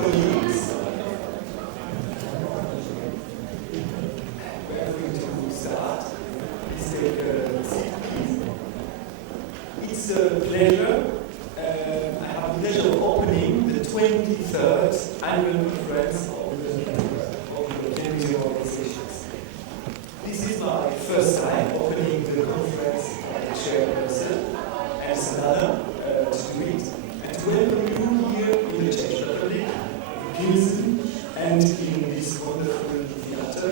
colleagues. We are going to start. Please take a seat, please. It's a pleasure. I have the pleasure of opening the 23rd annual conference of the Museum Organizations. This is my first time opening the conference as a chairperson, and it's an honor to do it, and to welcome you here in the Czech Republic, Pilsen, and in this wonderful theater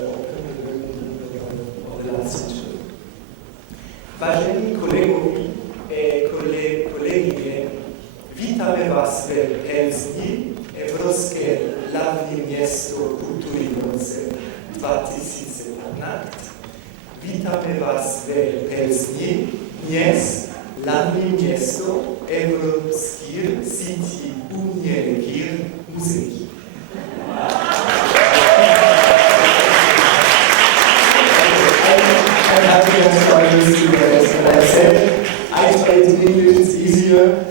opened of the last century. Vážení kolegovi kolegyně, vítáme vás ve Pilsni, Evropské hlavní město kultury v roce 2015. Vítáme vás ve Pilsni, dnes hlavní město evropských sítí uměleckých muzeí. I tried in English, it's easier.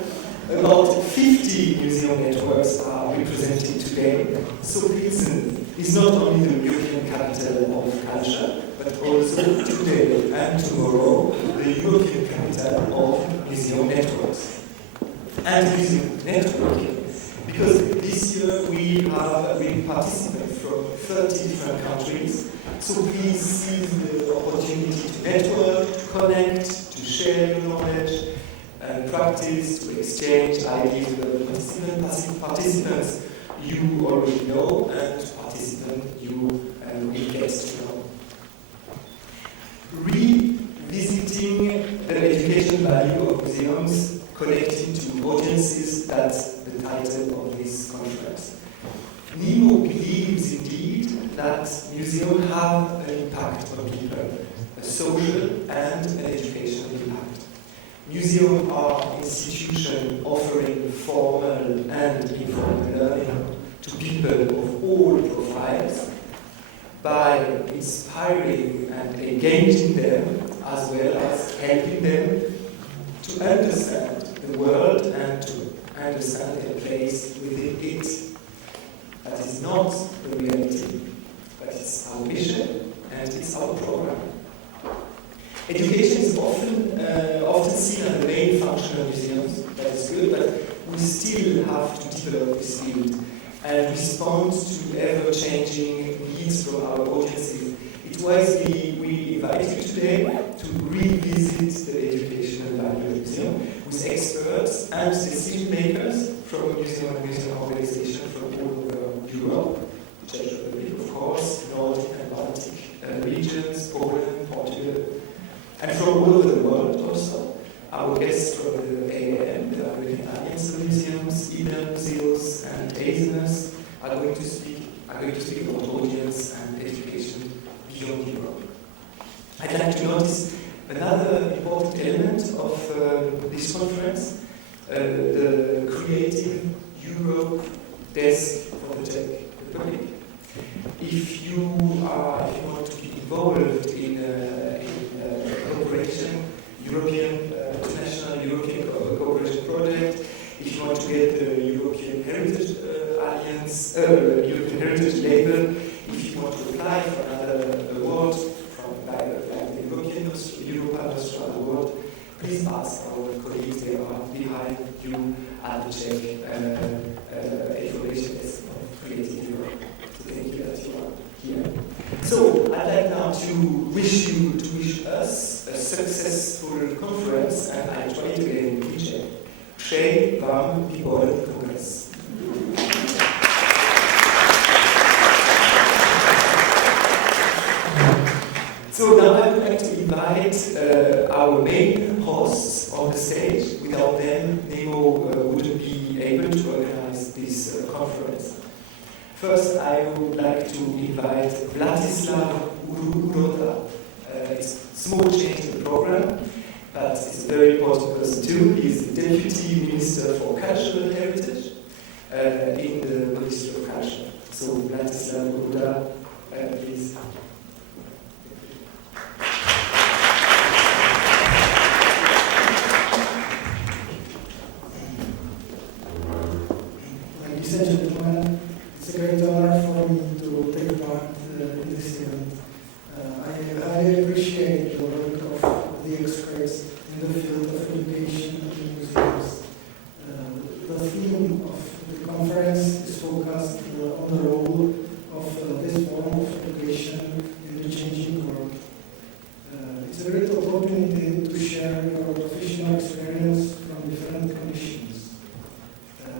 About 50 museum networks are represented today. So Pilsen is not only the European capital of culture, but also today and tomorrow the European capital of museum networks. And museum networking, because this year we have participants from 30 different countries. So please seize the opportunity to network, to connect, to share your knowledge, and practice, to exchange ideas with participants you already know, and participants you will get to know. Revisiting the education value of museums, connecting to audiences, that's the title of this conference. NEMO believes indeed that museums have an impact on people, a social and an educational impact. Museums are institutions offering formal and informal learning to people of all profiles by inspiring and engaging them, as well as helping them to understand the world and to understand their place within it. That is not the reality, but it's our mission and it's our program. Education is often seen as the main function of museums. That is good, but we still have to develop this field and respond to ever-changing needs from our audiences. It's why we invite you today to revisit the educational value of museum with experts and decision makers from museum and museum organizations from all over Europe, Czech Republic, of course, Nordic and Baltic regions, Poland, Portugal, and from all over the world also. Our guests from the AAM, the American Alliance of Museums, Eden Museums, and ASMS are going to speak about audience and education beyond Europe. I'd like to notice another important element of this conference, the Creative Europe Desk for the Czech Republic. If you want to be involved in cooperation, international European cooperation project, if you want to get the European Heritage Alliance, European Heritage label, if you want to apply for another award from like the European Nostra Award, please ask our colleagues. They are behind you at the Czech Information Desk of Creative Europe. So thank you that you are here. So I'd like now to wish us a successful conference, and I try it again in Czech. Přeji vám výborný kongres. So now I would like to invite our main hosts on the stage. Without them, NEMO wouldn't be able to organize this conference. First, I would like to invite Vladislav Urota. It's a small change in the program, but it's a very important person too. He's the Deputy Minister for Cultural Heritage in the Ministry of Culture. So, Vladislav Urota, please. Ladies and gentlemen, it's a great honor for me to take part in this event. I highly appreciate the work of the experts in the field of education and museums. The theme of the conference is focused on the role of this form of education in the changing world. It's a great opportunity to share your professional experience from different conditions.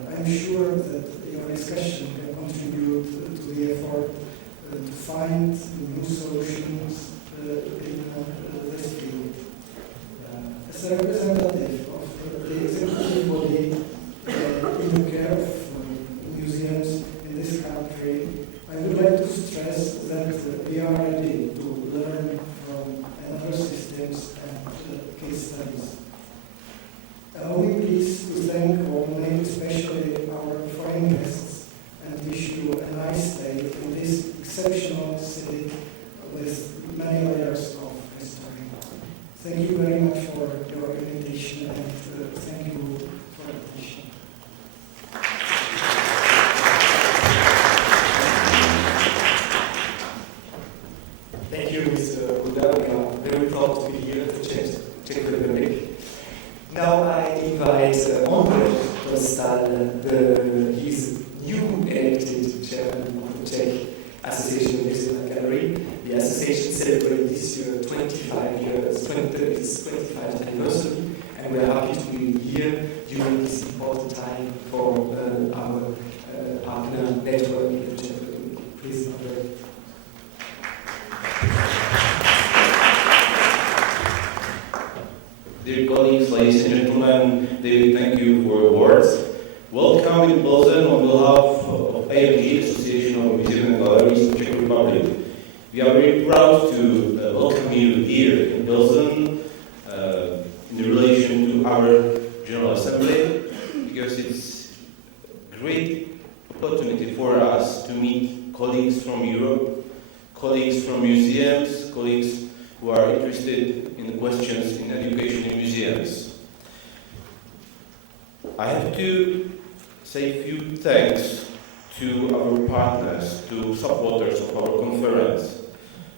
I'm sure that your discussion can contribute to the effort to find new solutions in this field. As a representative of the executive body in the care of museums in this country, I would like to stress that we are ready to learn from another systems and case studies. Allow me please to thank warmly, especially our foreign guests, and wish you a nice stay in this exceptional city with many layers of history. Thank you very much for your invitation and thank you for attention. Thank you, Mr. Buda. We are very proud to be here at the Czech Republic. Now I invite Ondřej Dostal, he's new elected chairman of the Czech Association of Museum and Gallery. The association celebrated this year 25 years, its 25th anniversary, and we are happy to be here during this important time for our partner network in the Czech Republic. Please, Ondřej. Dear colleagues, ladies and gentlemen, David, thank you for your words. Welcome in Pilsen on behalf of AMG, Association of Museums and Galleries of Czech Republic. We are very proud to welcome you here in Pilsen in relation to our General Assembly, because it's a great opportunity for us to meet colleagues from Europe, colleagues from museums, colleagues who are interested in the questions in education in museums. I have to say a few thanks to our partners, to supporters of our conference,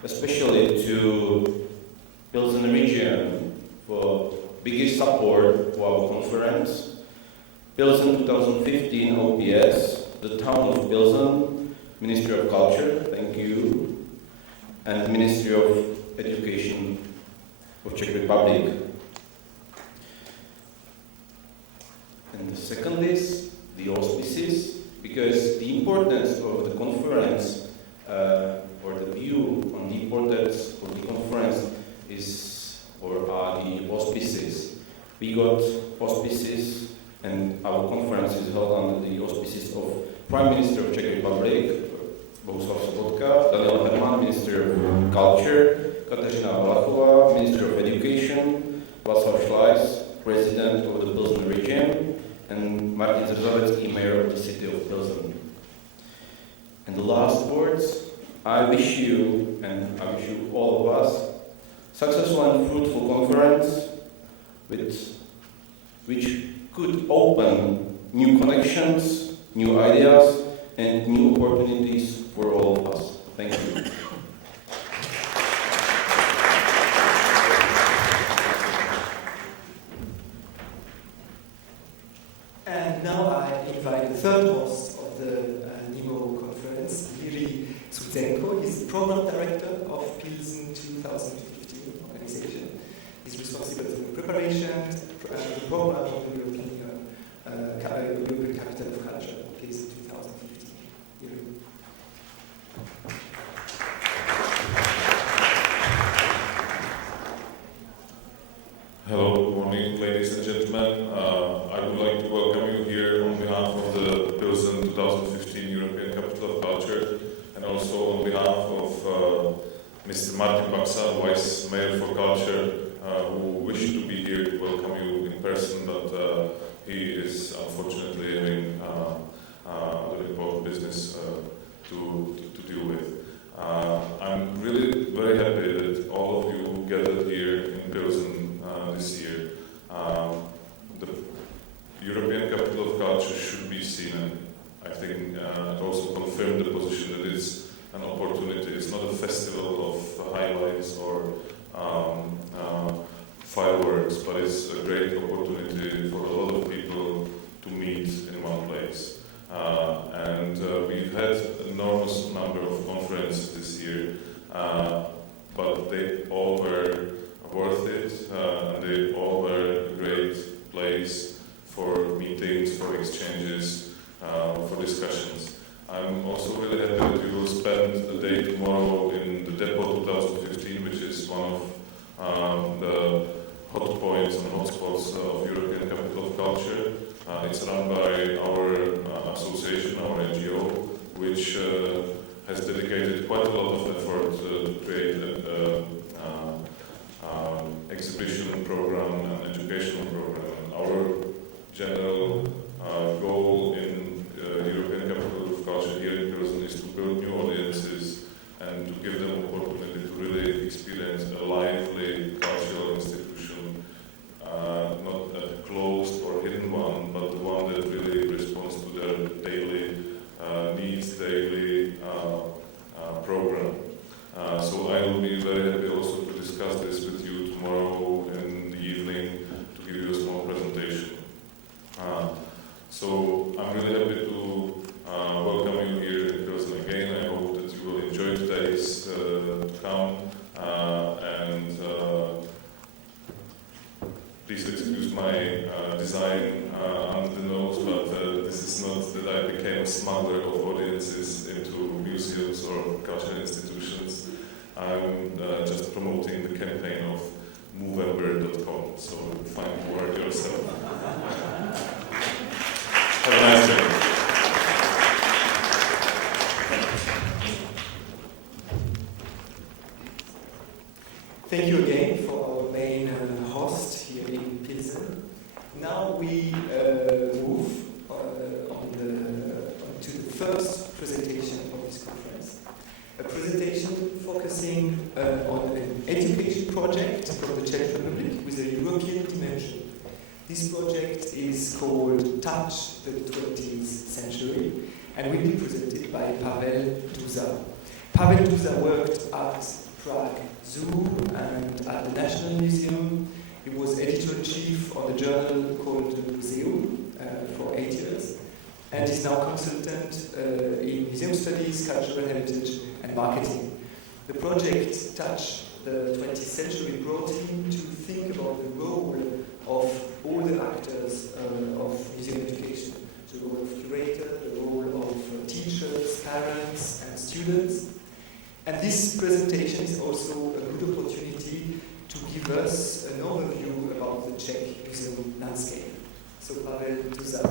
especially to Pilsen region for biggest support for our conference, Pilsen 2015 OPS, the town of Pilsen, Ministry of Culture, thank you, and Ministry of Education of Czech Republic. And the second is the auspices, because the importance of the conference, or the view on the importance of the conference are the auspices. We got auspices, and our conference is held under the auspices of Prime Minister of Czech Republic, Bohuslav Sobotka, Daniel Herman, Minister of Culture, Kateřina Valachová, Minister of Education, Václav Šlajs, President of the Pilsen region, and Martin Zrzavecký, Mayor of the city of Pilsen. And the last words, I wish you, and I wish you all of us, successful and fruitful conference which could open new connections, new ideas, and new opportunities for all of us. Thank you. And now I invite the third host of the NEMO conference, Jiří Suzenko. He's the program director of Pilsen 2015 organization. He's responsible for the preparation, the program of the European Capital of Culture, Pilsen 2015. Jiří. Hello, good morning, ladies and gentlemen. I would like to welcome you here on behalf of the Pilsen 2015 European Capital of Culture, and also on behalf of Mr. Martin Baxa, Vice Mayor for Culture, who wished to be here to welcome you in person, but he is unfortunately having very important business to deal with. I'm really very happy that all of you gathered here in Pilsen this year. The European Capital of Culture should be seen, and I think it also confirmed the position that it's an opportunity. It's not a festival of highlights or fireworks, but it's a great opportunity for a lot of people to meet in one place. And we've had an enormous number of conferences this year, but they all were worth it, and they all were a great place for meetings, for exchanges, for discussions. I'm also really happy that we will spend a day tomorrow in the Depot 2015, which is one of the hot points and hotspots of European Capital of Culture. It's run by our association, our NGO, which has dedicated quite a lot of effort to create an exhibition program and educational program. Our general goal in European Capital of Culture here in Pilsen is to build new audiences and to give them opportunity to really experience a lively cultural institution, not a closed or hidden one, but the one that really responds to their daily needs, daily program. So I will be very happy also to discuss this with you tomorrow in the evening to give you a small presentation. So I'm really happy to welcome you here in Pilsen again. I hope that you will enjoy today's to come, and please excuse my design under the nose, but this is not that I became a smuggler of audiences into museums or cultural institutions. I'm just promoting the campaign of movember.com, so find the word yourself. Have a nice day. Thank you again for our main host here in Pilsen. Now we move on to the first presentation of this conference. A presentation focusing on an education project from the Czech Republic with a European dimension. This project is called Touch the 20th Century and will be presented by Pavel Duza. Pavel Duza worked at Prague Zoo and at the National Museum. He was editor-in-chief on a journal called the Museum for 8 years, and is now consultant in museum studies, cultural heritage, and marketing. The project Touch the 20th Century brought him to think about the role of all the actors of museum education, the role of curator, the role of teachers, parents, and students. And this presentation is also a good opportunity to give us an overview about the Czech museum landscape. So Pavel Duza,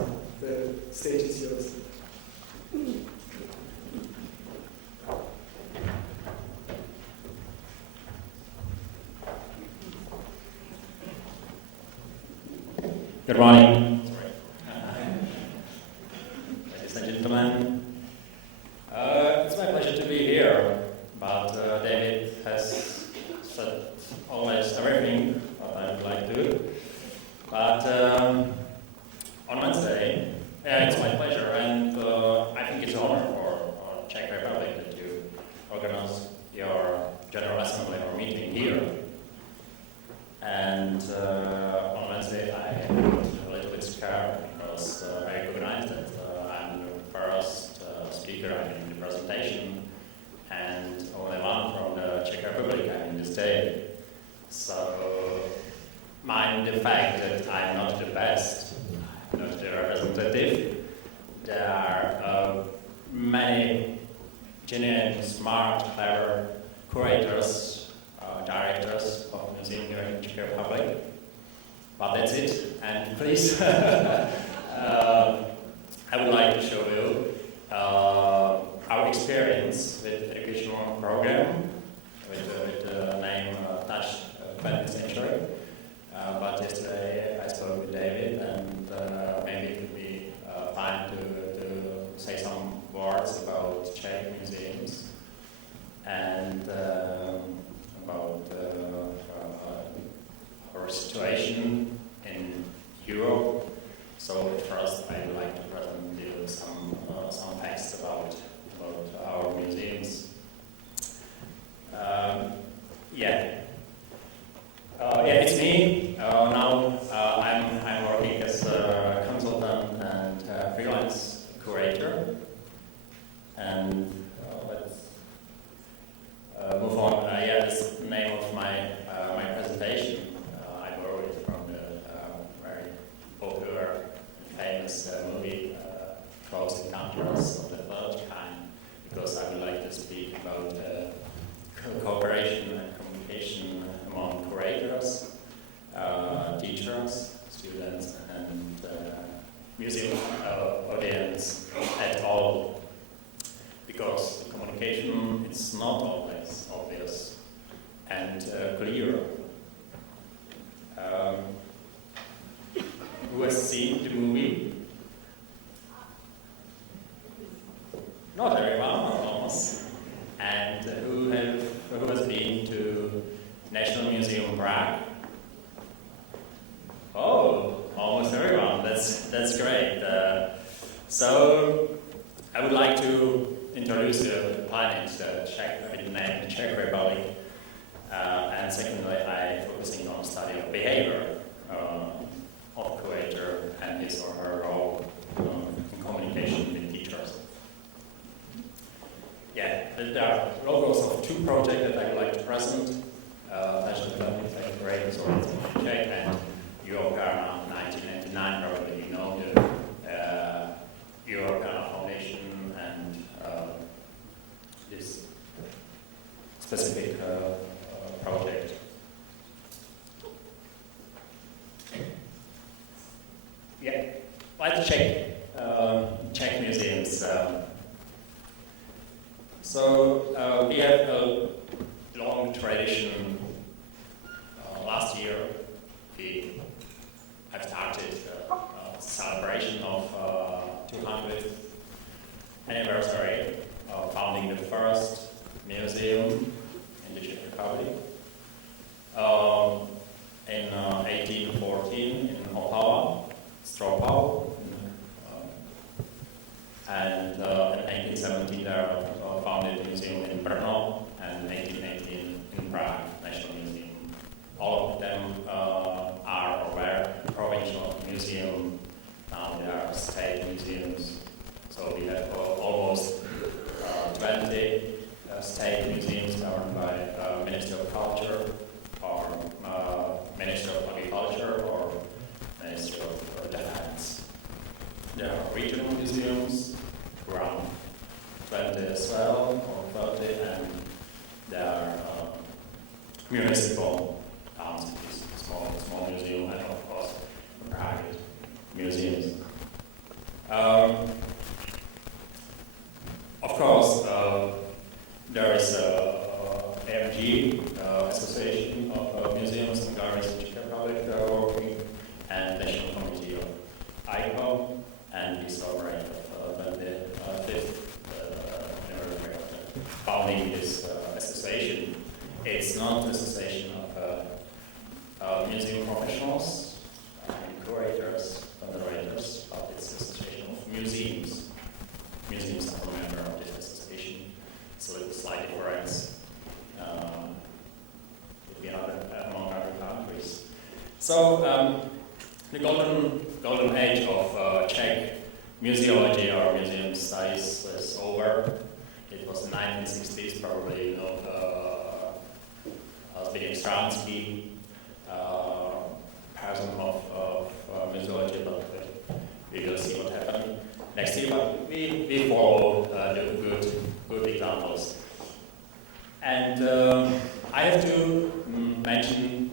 the stage is yours. Good morning. Ladies and gentlemen, it's my pleasure to be here, but David has said almost everything what I would like to do. But on Wednesday, it's my pleasure, and I think it's an honor for Czech Republic that you organize your General Assembly or meeting here. And on Wednesday, I was a little bit scared because I recognized that I'm the first speaker in the presentation and only one from the Czech Republic in this day. So, mind the fact that I'm not the best, not the representative. There are many genuine, smart, clever curators, directors of museum here in Czech Republic. But that's it, and please, I would like to show you our experience with the educational program with the name Touch 20th Century. But yesterday I spoke with David, and maybe it would be fine to say some words about Czech museums and about our situation in Europe. So first I'd like to present you some curator. And let's move on. That's the name of my presentation. I borrowed it from the very popular and famous movie Close Encounters of the Third Kind, because I would like to speak about cooperation and communication among curators, teachers, students, and museum audience at all. Because the communication is not always obvious and clear. Who has seen the movie? Not everyone, almost. And who has been to National Museum Prague? Oh, almost everyone. That's great. So I would like to introduce the planet, the Czech Republic, and secondly, I'm focusing on study of behavior of curator and his or her role in communication with teachers. There are logos of two projects that I would like to present. National Development Curators in Czech and Europeana 1999, probably you know the Europeana Foundation and this specific project. Let's check museums. So we have a long tradition. Last year we have started a celebration of 200th anniversary of founding the first museum in the Czech Republic. In 1814 in Opava, Stropau, and in 1817 there founded a museum in Brno, and 1818 in Prague, National Museum. All of them are aware provincial museum. Now they are state museums. So we have almost 20 state museums governed by Ministry of Culture, or Ministry of Agriculture, or Ministry of Defense. There are regional museums, around 20 as well, or 30, and there are municipal small museum, and of course private museums. Of course, there is AMG, Association of Museums and Galleries in Czech Republic that are working, and National Committee of ICO, and we celebrate the 25th anniversary of founding this association. It's not an association of museum professionals, curators, conservators, but it's an association of museums. Museums are a member of this association, so it's a slight difference among other countries. So the golden age of Czech museology or museum studies is over. It was the 1960s, probably, you know, Mešt'ansky, person of museology, but we will see what happened next year. But we follow the good examples. And I have to mention,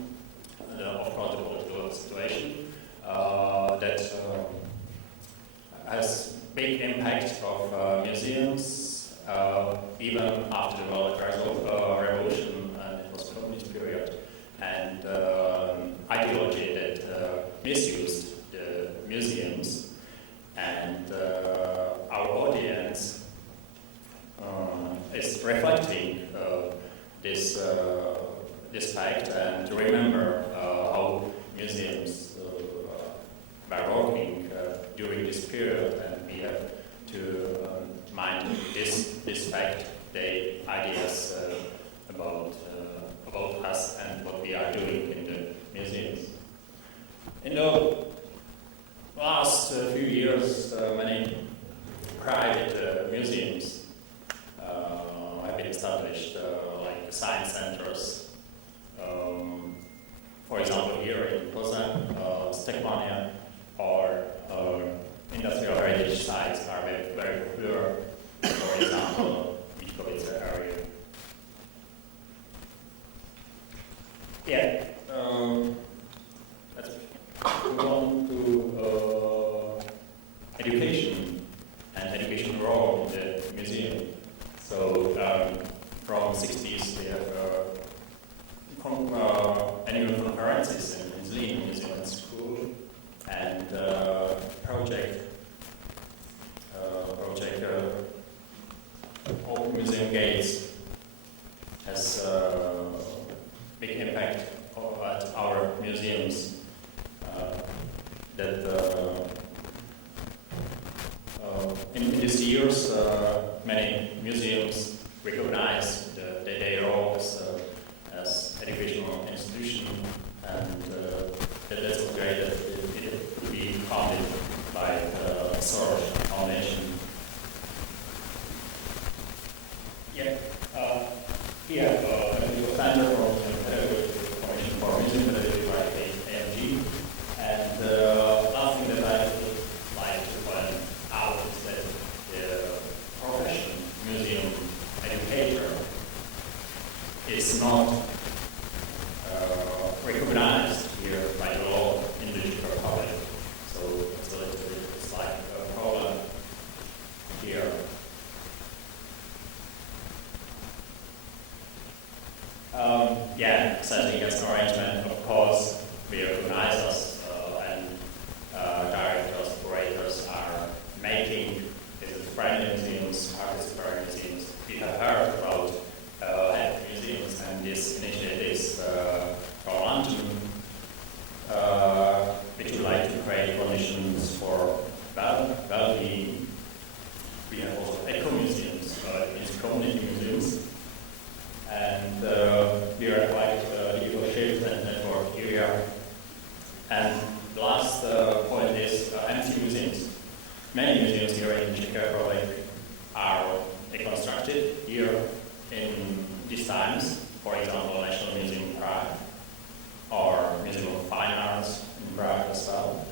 of course, the political situation that has big impact of museums even after the World Revolution, and it was a communist period, and ideology that misused the museums, and our audience is reflecting this fact, and to remember how museums were working during this period, and we have to mind this fact, the ideas about us and what we are doing in the museums. In the last few years, many private museums have been established, like science centers. For example, here in Pilsen, Stekmania, or industrial heritage sites are very, very popular. For example, the Kopeckého area. Yeah. Let's move on to education and education role in the museum. So from 60s we have annual conferences in Zlín Museum and School, and project Open Museum Gates has big impact at our museums. In these years, many museums recognize their roles as educational institution, and that's great that it could be founded by the Soros Foundation. Yeah, here the founder of the Commission for Museum Pedagogy by AMG, and last thing that I would like to point out is that the profession museum educator is not recognized here by the law in the Czech Republic. So it's a little bit, it's like a problem here. Setting as an arrangement, of course, we recognize us and directors, curators are making friendly museums, participatory museums. We have heard about head museums and these initiatives from London, which would like to create conditions for well-being. We have also eco-museums, community museums, and we are quite negotiated and network area. And the last point is empty museums. Many museums here in Czech Republic are reconstructed here in these times. For example, National Museum in Prague, or Museum of Fine Arts in Prague as well.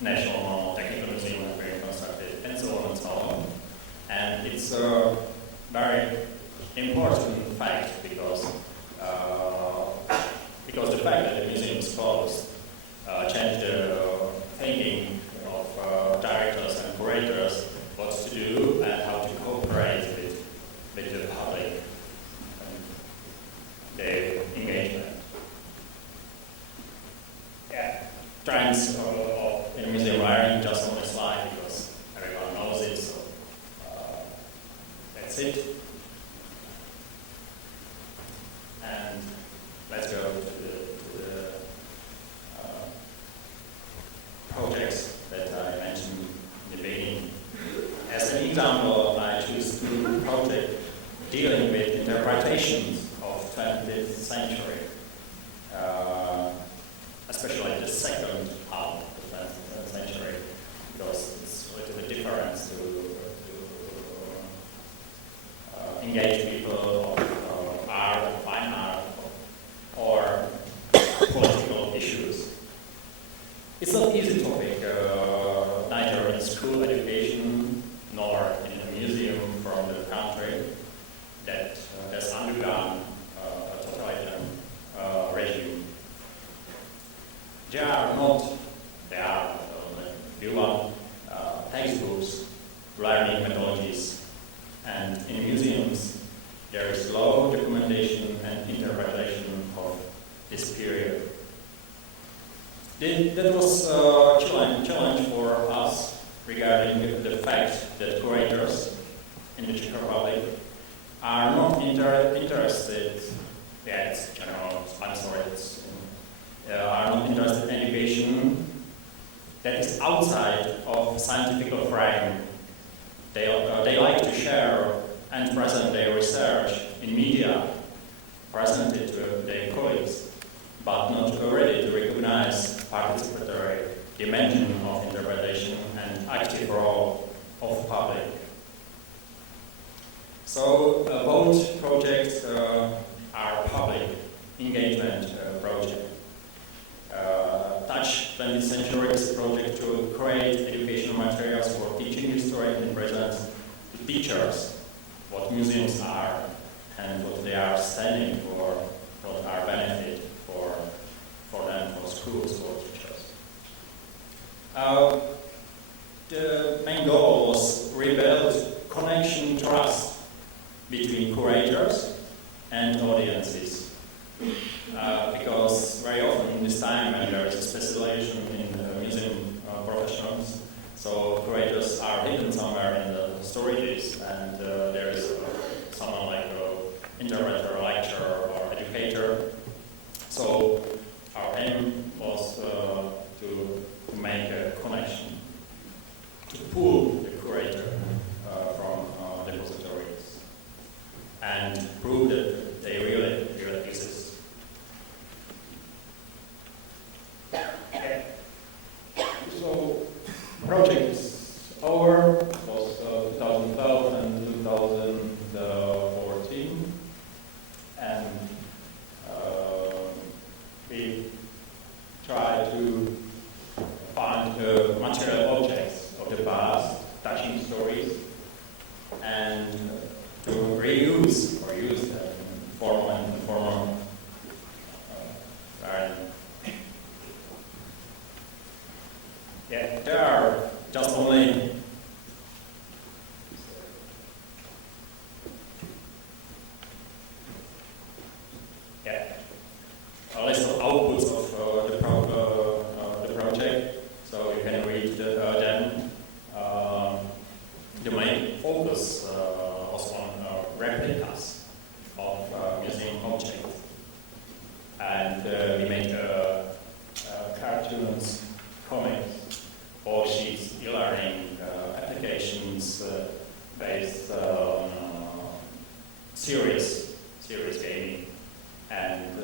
National Technical Museum has been reconstructed, and so on and so on. And it's a very important fact because the fact that the museum is closed changed the thinking of directors and curators what to do and how to cooperate with the public and their engagement. Yeah, trends in museum wiring just on the slide because everyone knows it, so that's it. And let's go to the projects that I mentioned in the beginning. As an example, I choose a project dealing with interpretations of 20th century, especially the second half of the 20th century, because it's a little bit different to engage people of art, fine art, or political issues. It's not easy topic, neither in school education nor in a museum from the country that has undergone a totalitarian regime. There are few textbooks, learning methodologies, and in museums there is low documentation and interpretation of this period. That was a challenge for us regarding the fact that curators in the Czech Republic are not interested, it's general, I'm sorry, are not interested in education that is outside of scientific frame. They like to share and present their research in media, present it to their colleagues, but not ready to recognize participatory dimension of interpretation and active role of public. So both projects are public engagement project. Touch 20th Century is a project to create educational materials for teaching history and present to teachers what museums are and what they are standing for, what are benefit for them, for schools, for teachers. The main goal was rebuild connection, trust between curators and audiences. Because very often in this time when there is a specialization in museum professionals, so curators are hidden somewhere in the storages, and there is someone like an interpreter, lecturer, or educator. So our aim was to make a connection, to pull the curator from depositories and prove that they really exist. So, project is over. It was 2012 and 2014, and we tried to find material objects of the past, touching stories, and to reuse or use them in formal variant. Yeah, there are just only a list of outputs of the project, so you can read them. The main focus was on replicas of museum objects, and we made cartoons, comics, all sheets, e-learning applications based on serious gaming, and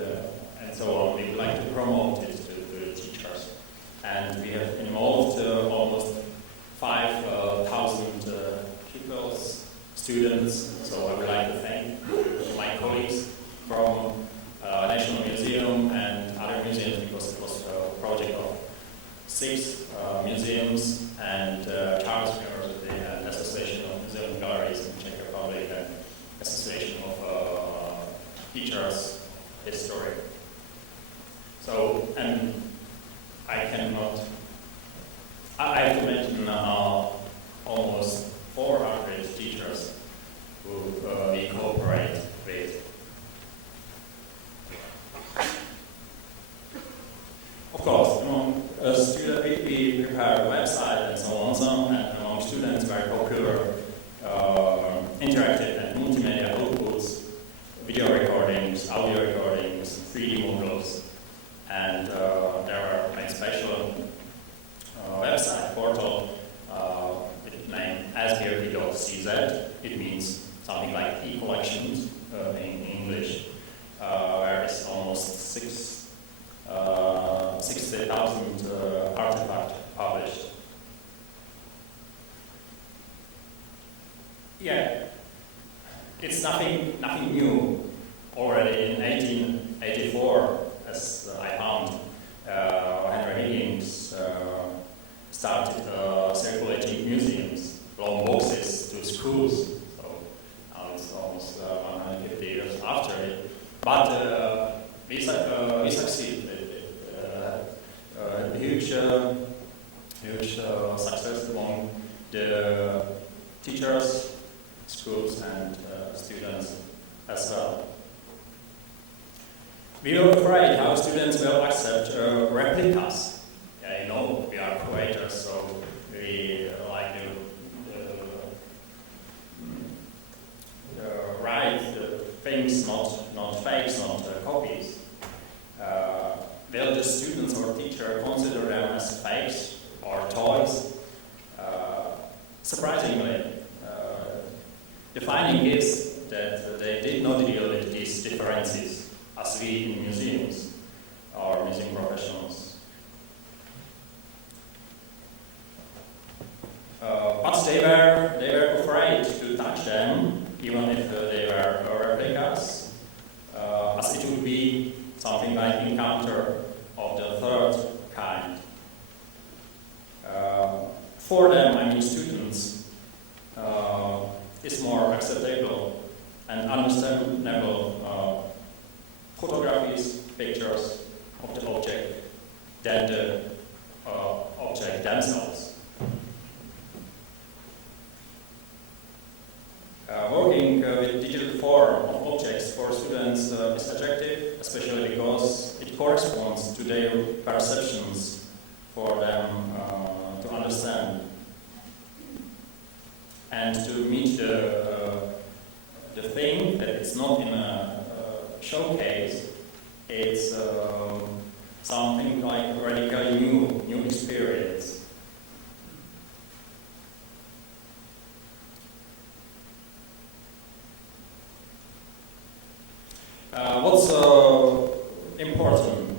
so on. We would like to promote it to the teachers, and we have involved almost 5,000 pupils, students. So I would like to thank my colleagues from National Museum and other museums, because it was a project of 6 museums and Charles University and Association of Museum and Galleries in Czech Republic and Association of Teachers History. So, and I have to mention almost 400 teachers who we cooperate with. Of course, among students, we prepare a website and so on, and among students, very popular interactive and multimedia outputs, video recordings, audio recordings, 3D models, and there are a special website portal named asbrt.cz. It means something like e-collections in English, where it's almost 60,000 artifacts published. Yeah, it's nothing new. Already in 1884, as I found, Henry Higgins started circulating museums, long boxes to schools. So now it's almost 150 years after it. But we succeeded. Huge success among the teachers, schools, and students as well. We were afraid how students will accept replicas. Yeah, you know, we are curators, so we like to write things, not fakes, not copies. Will the students or teacher consider them as fakes or toys? Surprisingly, the finding is that they did not deal with these differences as we in museums or museum professionals. But they were afraid to touch them, even if they were replicas, as it would be something like encounter of the third kind. For them, I mean students, it's more acceptable and understandable photographies, pictures of the object than the object themselves. Working with digital form of objects for students is attractive, especially because it corresponds to their perceptions for them to understand and to meet the thing that it's not in a showcase. It's something like a radically new experience. What's important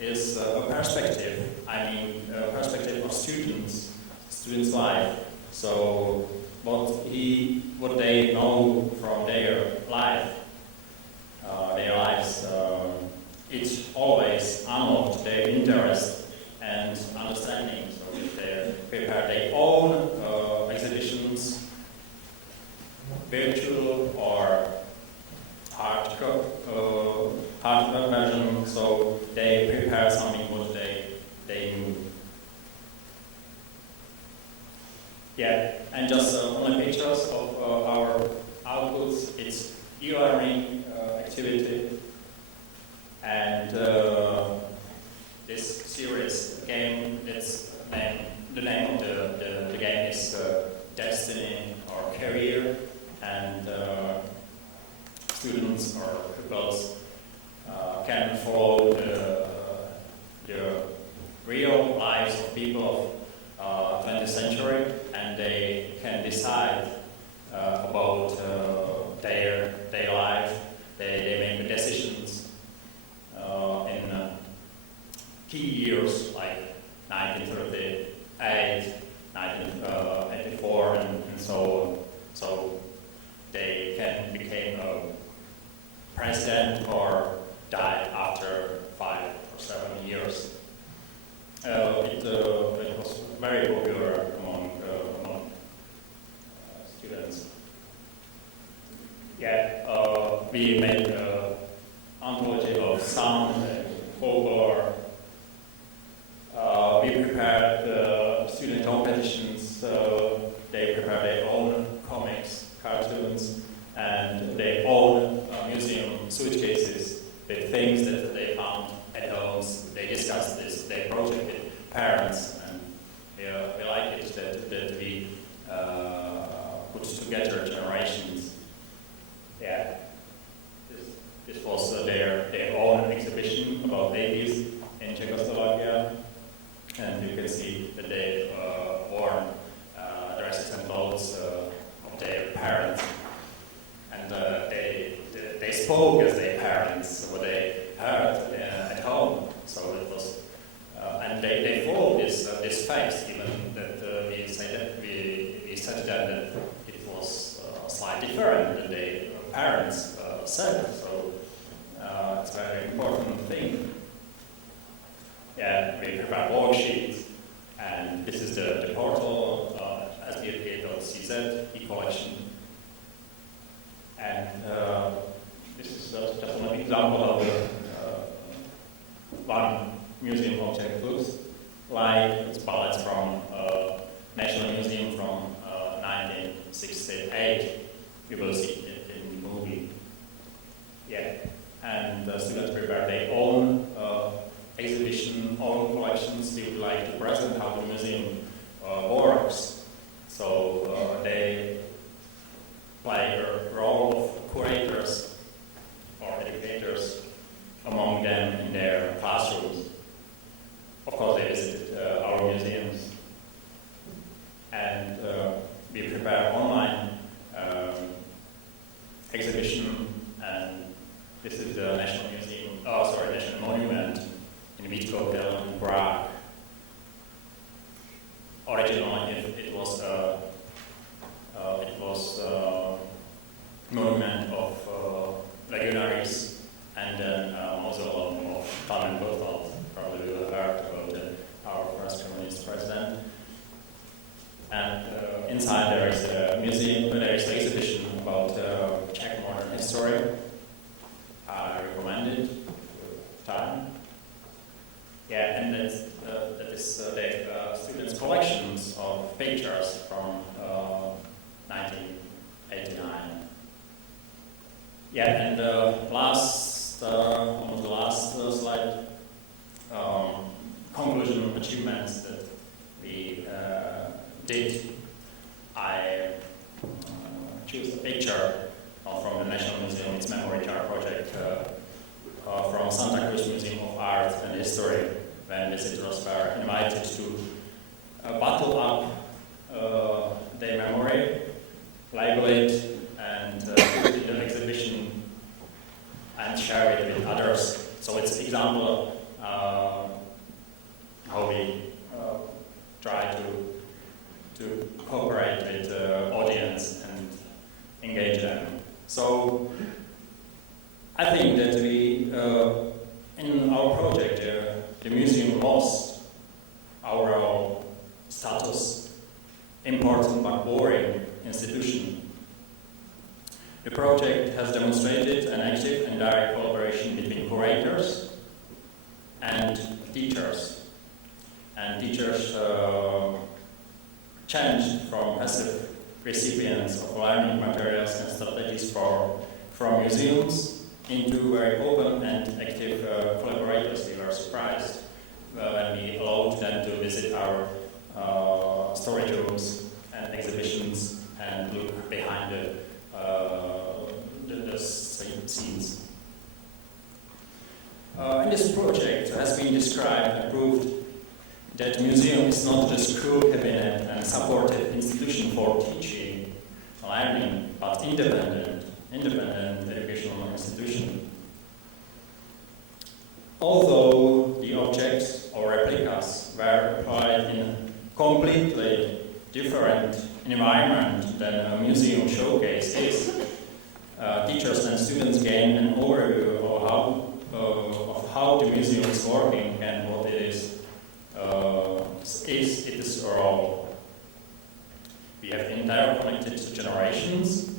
is a perspective. I mean, a perspective of students' life. So what they know from their life, their lives, it's always unlocked their interest and understanding. So if they prepare their own exhibitions, virtual or hard version, so they prepare something what they knew. Yeah, and just only pictures of our outputs. It's e-learning activity, and this series game. The name of the game is Destiny or Career, and students or pupils can follow the real lives of people of 20th century, and they can decide about their life. They make decisions in key years like 1938, 1984, and so on. So they can become a president or died after 5 or 7 years. It was very popular among students. Yeah, we made an anthology of sound and folklore. We prepared student competitions. They prepared their own comics, cartoons, and their own museum suitcases with things that they found at home. They discussed their project with parents, and we like it that we put together generations. Yeah, this was their own exhibition about babies in Czechoslovakia, and you can see that they worn dresses and clothes of their parents. And they spoke as their parents, what they heard at home. So it was, and they followed this fact, even that we said that it was slightly different than their parents said. So it's a very important thing. Yeah, we prepare worksheets, and this is the portal sby.cz e-collection. And this is just an example of one museum object looks like. It's pallets from National Museum from 1968. You will see it in the movie. Yeah, and the students prepare their own exhibition, own collections. They would like to present how the museum works. So they play a role of curators or educators among them in their classrooms. Of course, they visit our museums, and we prepare online exhibition. And this is the National Monument in Mešt'anská in Prague. Originally, it was a a museum, there is an exhibition about Czech modern history. I recommend it. Time. Yeah, and that is the students' collections of pictures from 1989. Yeah, and almost the last slide, conclusion achievements that we did. I choose a picture from the National Museum, its Memory Jar project, from Santa Cruz Museum of Art and History, when visitors were invited to bottle up their memory, label it, and put it in the exhibition and share it with others. So it's an example of how we try to cooperate with the audience and engage them. So I think that we, in our project, the museum lost our status, important but boring institution. The project has demonstrated an active and direct collaboration between curators and teachers. And teachers changed from passive recipients of learning materials and strategies from museums into very open and active collaborators. We were surprised when we allowed them to visit our storage rooms and exhibitions and look behind the scenes. In this project has been described and proved that museum is not just school cabinet and supported institution for teaching, learning, but independent educational institution. Although the objects or replicas were applied in a completely different environment than a museum showcase is, teachers and students gain an overview of how the museum is working and what it is its role. We have interconnected generations,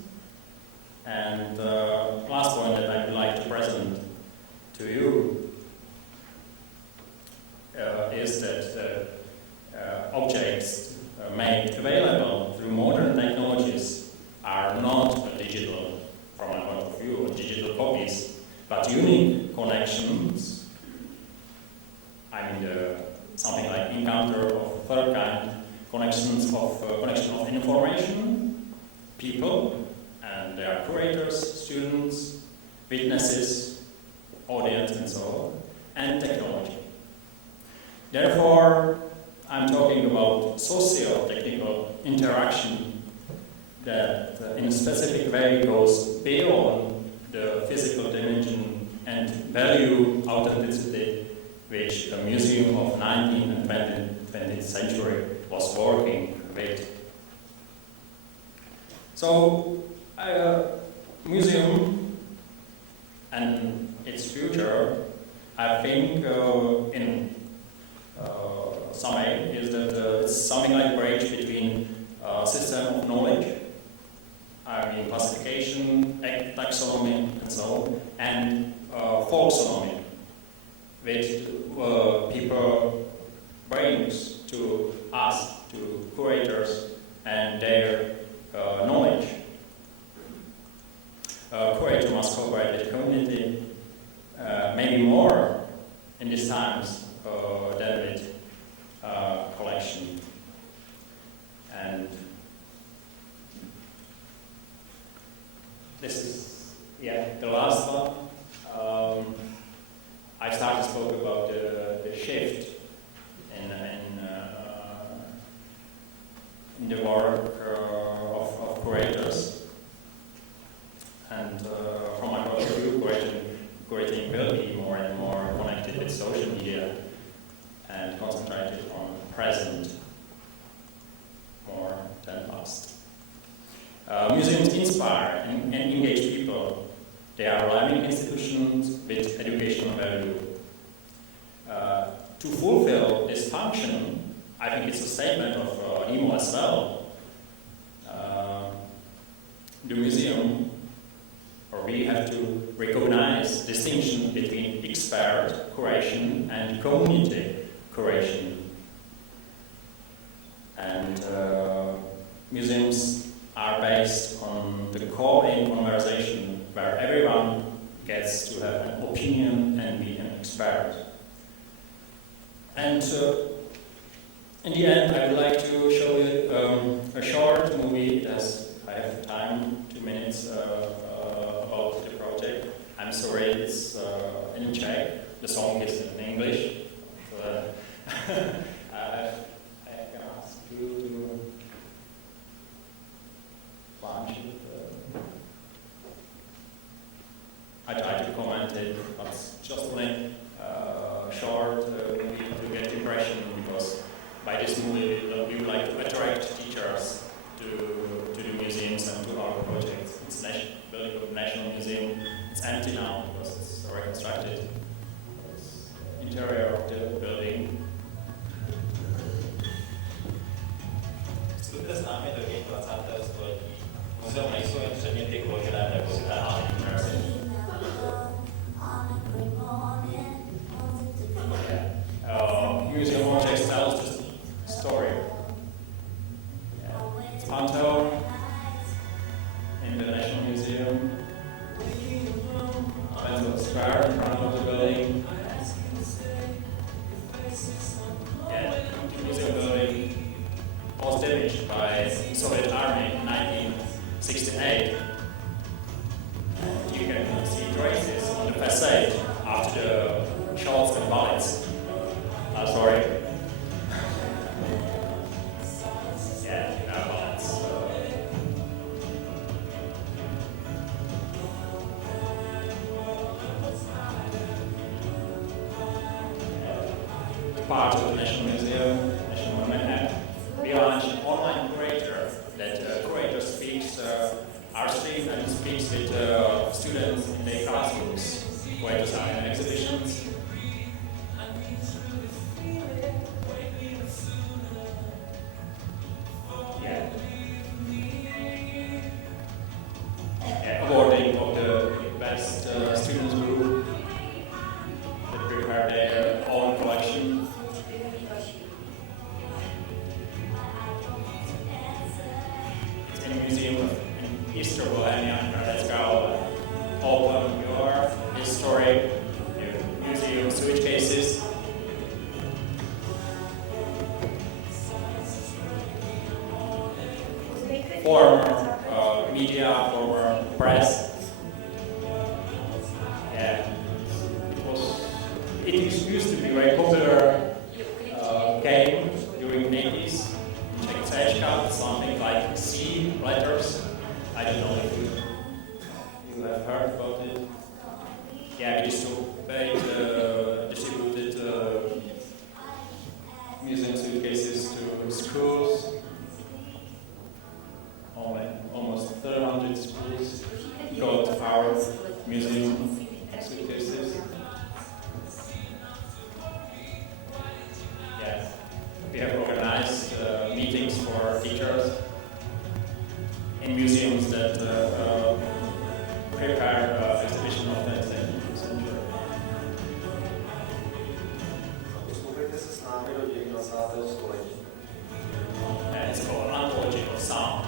and last point that I would like to present to you is that objects made available through modern technologies are not digital, from my point of view, digital copies, but unique connections. I mean, something like encounter of third kind, connection of information, people, and there are curators, students, witnesses, audience, and so on, and technology. Therefore, I'm talking about socio-technical interaction that in a specific way goes beyond the physical dimension and value authenticity which the museum of 19th and 20th century was working with. So, museum and its future, I think in some way is that it's something like a bridge between system of knowledge, I mean classification, taxonomy, and so on, and folksonomy, which people brings to us, to curators, and their knowledge. Curator must cooperate with the community, maybe more in these times than with collection. And this is, the last one. I started to spoke about the shift in the work of curators. And from my point of view, curating will be more and more connected with social media and concentrated on present more than past. Museums inspire and engage people. They are learning institutions with educational value. To fulfill this function, I think it's a statement of NEMO as well. the museum, or we have to recognize distinction between expert curation and community curation. And museums are based on the core-in conversation where everyone gets to have an opinion and be an expert. And in the end, I would like to show you a short movie. I have time, 2 minutes, about the project. I'm sorry, it's in Czech. The song is in English. So, I can ask you to launch it. I try to comment it, but just only short movie to get impression, because by this movie we would like to attract teachers to the museums and to our projects. It's building of National Museum. It's empty now because it's reconstructed. It's interior of the building. Vstupte s námi do dějin 20. století. Muzeum nejsou jen předměty uložené v depozitách. Museum objects tells the story. It's Panto in the National Museum. Panto Square in front of the building. The museum building was damaged by the Soviet Army in 1968. And you can see traces on the facade after the shots and bullets. Sorry. Yeah, bullets. Part of the National Museum, National Monument. We launched an online curator that curator speaks our stream and speaks with students in their classrooms. Curators are in exhibitions. Awarding of the best students group that prepare their own collection. It's in a museum in Eastern Bohemia. Let's go open your history, your museum switch cases. Former media, former press. Yeah, it used to be a very popular game during the 80s. Czech, something like C letters. I don't know if you have heard about it. Yeah, we used to pay distributed museum suitcases to schools. Almost 300 schools got our museum suitcases. Yeah, we have organized meetings for teachers in museums that prepare exhibition of that century. Poslouchejte se s námi do dějin 20. století. It's called an anthology of sound.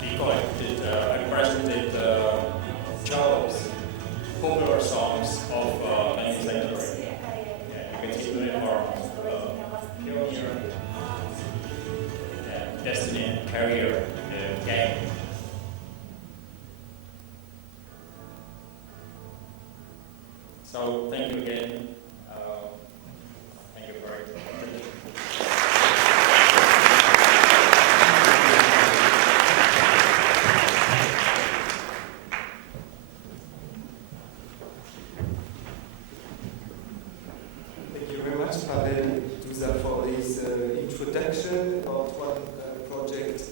We collected and presented shows, popular songs of 20th century. Yeah, you can see the uniform here. Destiny and Career game. So thank you again. Thank you for it. For this introduction about one project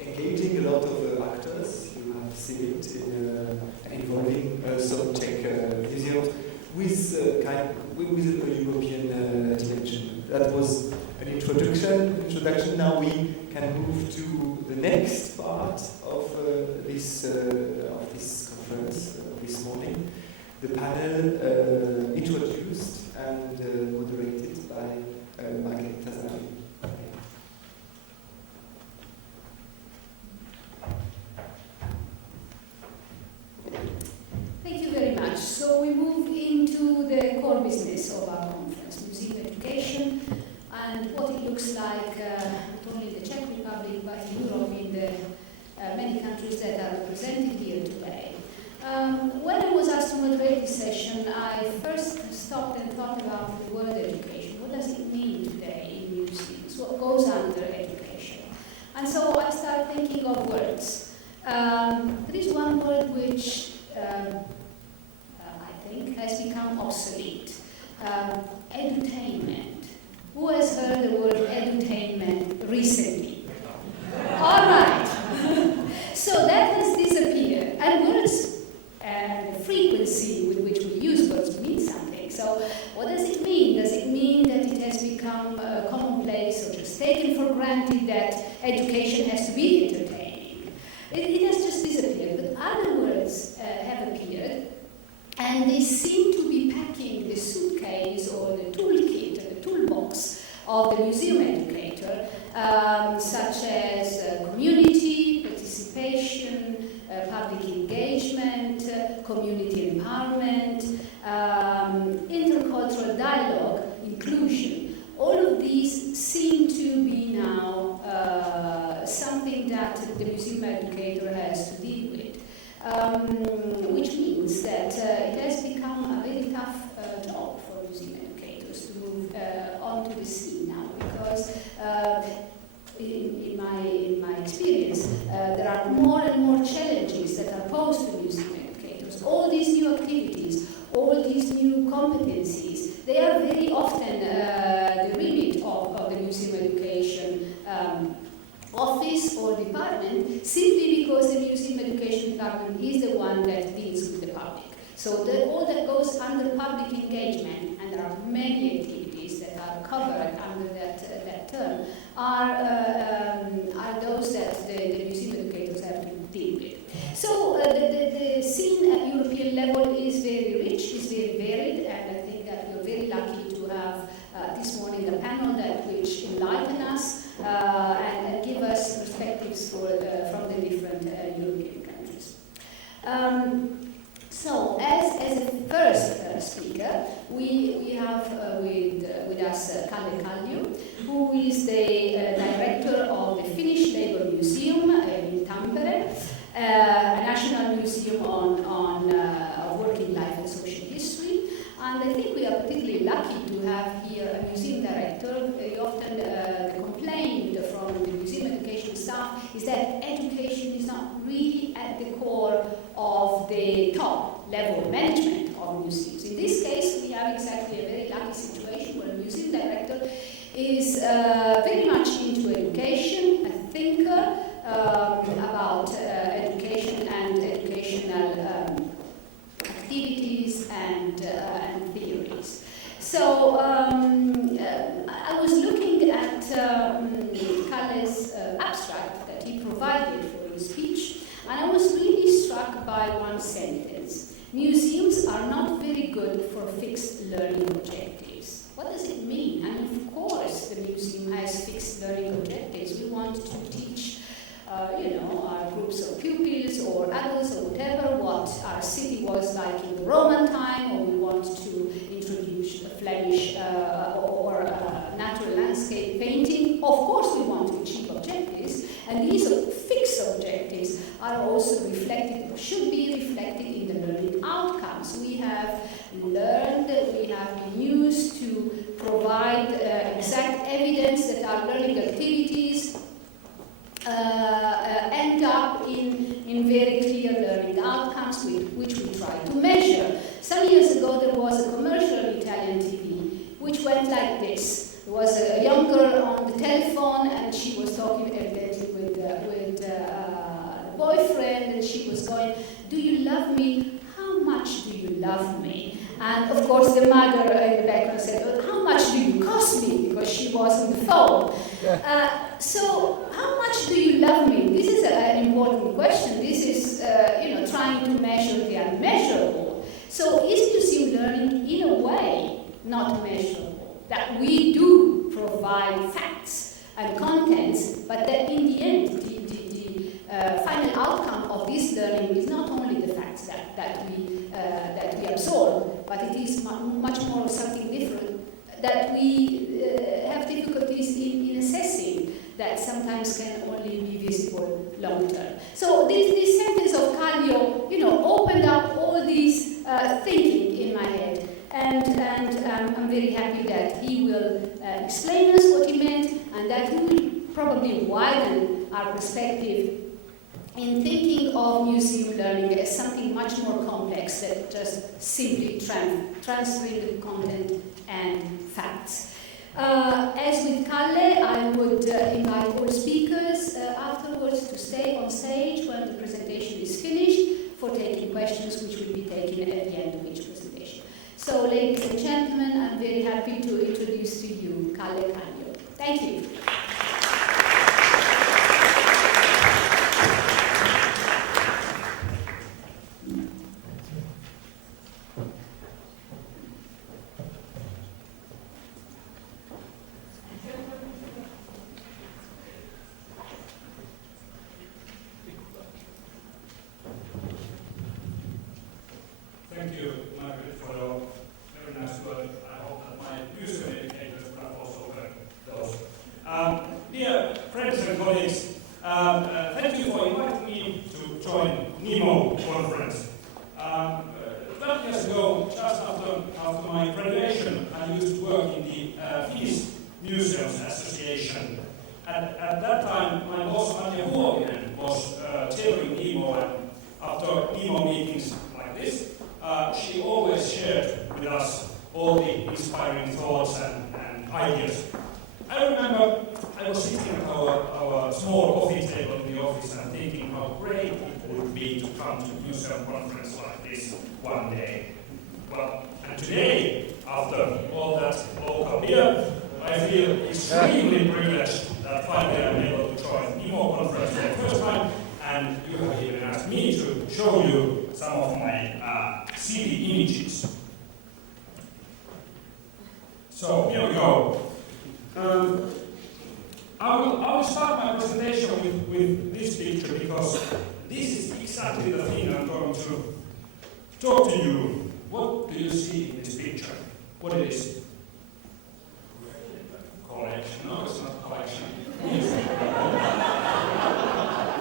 engaging a lot of actors. You have seen it involving some Czech museums with a European dimension. That was an introduction. Now we can move move to the next part of this conference this morning. The panel introduced and moderated by Margherita Zanoni. Thank you very much. So we move into the core business of our conference, museum education, and what it looks like not only in the Czech Republic but in Europe, in the many countries that are represented here today. When I was asked to moderate this session, I first stopped and thought about the word education. What does it mean today in museums? What goes under education? And so I started thinking of words. There is one word which I think has become obsolete. Edutainment. Who has heard the word edutainment recently? All right. So that has disappeared. And words and the frequency with which we use words mean something. So what does it mean? Does it mean that it has become commonplace or just taken for granted that education has to be entertaining? It has just disappeared. But other words have appeared, and they seem to be packing the suitcase or the toolkit or the toolbox of the museum educator, such as community, participation, public engagement, community empowerment, intercultural dialogue, inclusion. All of these seem to be now something that the museum educator has to deal with, which means that it has become a very tough job for museum educators to move onto the scene now, because in my experience, there are more and more challenges that are posed to museum educators. All these new activities, all these new competencies, they are very often the remit of the museum education office or department, simply because the museum education department is the one that deals with the public. So all that goes under public engagement, and there are many activities that are covered under that term, are those that the museum educators have to deal with. So the scene at European level is very rich, is very varied, and I think that we're very lucky to have this morning a panel which enlighten us and give us perspectives from the different European countries. So, as a first speaker, we have with us Kalle Kallio, who is the director of the Finnish Labour Museum in Tampere, a national museum on working life and social history. And I think we are particularly lucky to have here a museum director. Very often the complaint from the museum education staff is that education is not really at the core of the top level management of museums. In this case, we have exactly a very lucky situation where a museum director is very much into education, a thinker about education and educational activities and theories. So I was looking at Kalle's abstract that he provided for his speech, and I was really struck by one sentence. Museums are not very good for fixed learning objectives. What does it mean? And of course the museum has fixed learning objectives. We want to teach our groups of pupils or adults or whatever, what our city was like in the Roman time, or we want to introduce a Flemish or natural landscape painting. Of course we want to achieve objectives, and these fixed objectives are also reflected, or should be reflected in the learning outcomes. We have learned, we have been used to provide exact evidence that our learning activities end up in very clear learning outcomes which we try to measure. Some years ago there was a commercial on Italian TV which went like this. There was a young girl on the telephone and she was talking evidently with a boyfriend, and she was going, "Do you love me? How much do you love me?" And of course the mother in the background said, "Well, how much do you cost me?" Because she was on the phone. So how much much do you love me? This is an important question. This is, trying to measure the unmeasurable. So is museum learning, in a way, not measurable? That we do provide facts and contents, but that in the end, the final outcome of this learning is not only the facts that we absorb, but it is much more something different that we have difficulties in assessing, that sometimes can only be visible long term. So this sentence of Kallio, opened up all this thinking in my head, and I'm very happy that he will explain us what he meant, and that he will probably widen our perspective in thinking of museum learning as something much more complex than just simply transferring the content and facts. As with Kalle, I would invite all speakers afterwards to stay on stage when the presentation is finished for taking questions, which will be taken at the end of each presentation. So, ladies and gentlemen, I'm very happy to introduce to you Kalle Kallio. Thank you. Thank you, Margaret, for your very nice word. I hope that my museum educators would have also heard those. Dear friends and colleagues, thank you for inviting me to join NEMO conference. 12 years ago, just after my graduation, I used to work in the Finnish Museums Association. At that time, my boss, Anja Huovinen, was chairing NEMO, and after NEMO meetings like this, she always shared with us all the inspiring thoughts and ideas. I remember I was sitting at our small coffee table in the office and thinking how great it would be to come to a museum conference like this one day. Well, and today, after all that local beer, I feel extremely privileged that finally I'm able to join NEMO conference for the first time, and you have even asked me to show you some of my city images. So here we go. I will start my presentation with this picture, because this is exactly the thing I'm going to talk to you. What do you see in this picture? What it is? Collection. No, it's not a collection.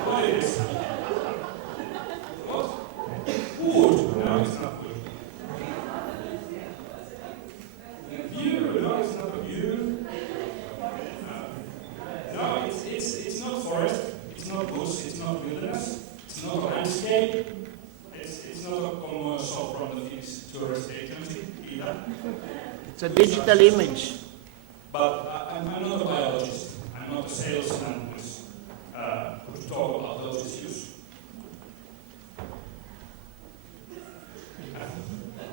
What it is? What? Wood. No, it's not wood. View. No, it's not a view. No, it's not forest. It's not woods. It's not wilderness. It's not a landscape. It's not a commercial from the Finnish tourist agency either. It's a digital image. But I'm not a biologist. I'm not a salesman who talk about those issues.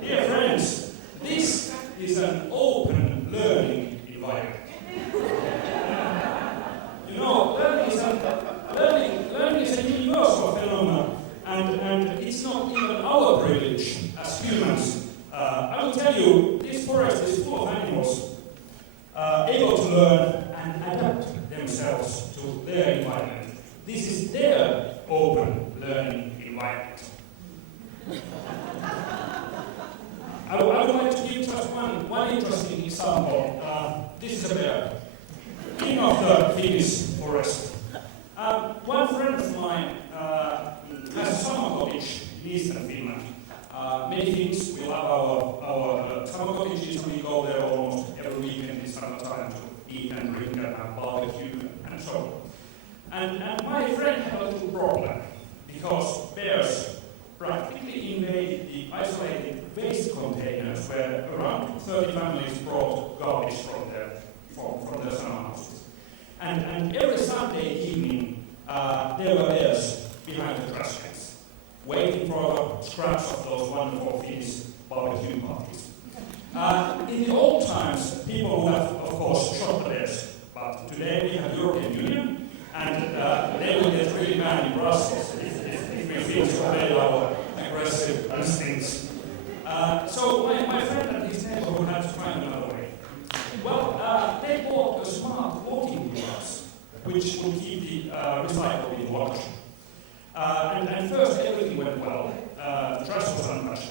Dear friends, this is an open learning environment. Learning is a universal phenomenon, and it's not even our privilege as humans. I will tell you, this forest is full of animals able to learn and adapt themselves to their environment. This is their open learning environment. I would like to give just one interesting example. This is a bear, king of the Finnish forest. One friend of mine has a summer cottage in eastern Finland. Many Finns, we love our summer cottages, and we go there almost every weekend in summertime to eat and drink and have barbecue and so on. And my friend had a little problem, because bears practically invaded the isolated waste containers where around 30 families brought garbage from their summer houses. And every Sunday evening, there were bears behind the trash cans, waiting for the scraps of those wonderful Finnish barbecue parties. In the old times, people would have, of course, shot the bears, but today we have European Union, And they will get really mad in Brussels if we feel to obey our aggressive instincts. So my friend and his neighbor had to find another way. Well, they bought a smart walking device, which would keep the recycling locked. And first everything went well. The trash was untouched.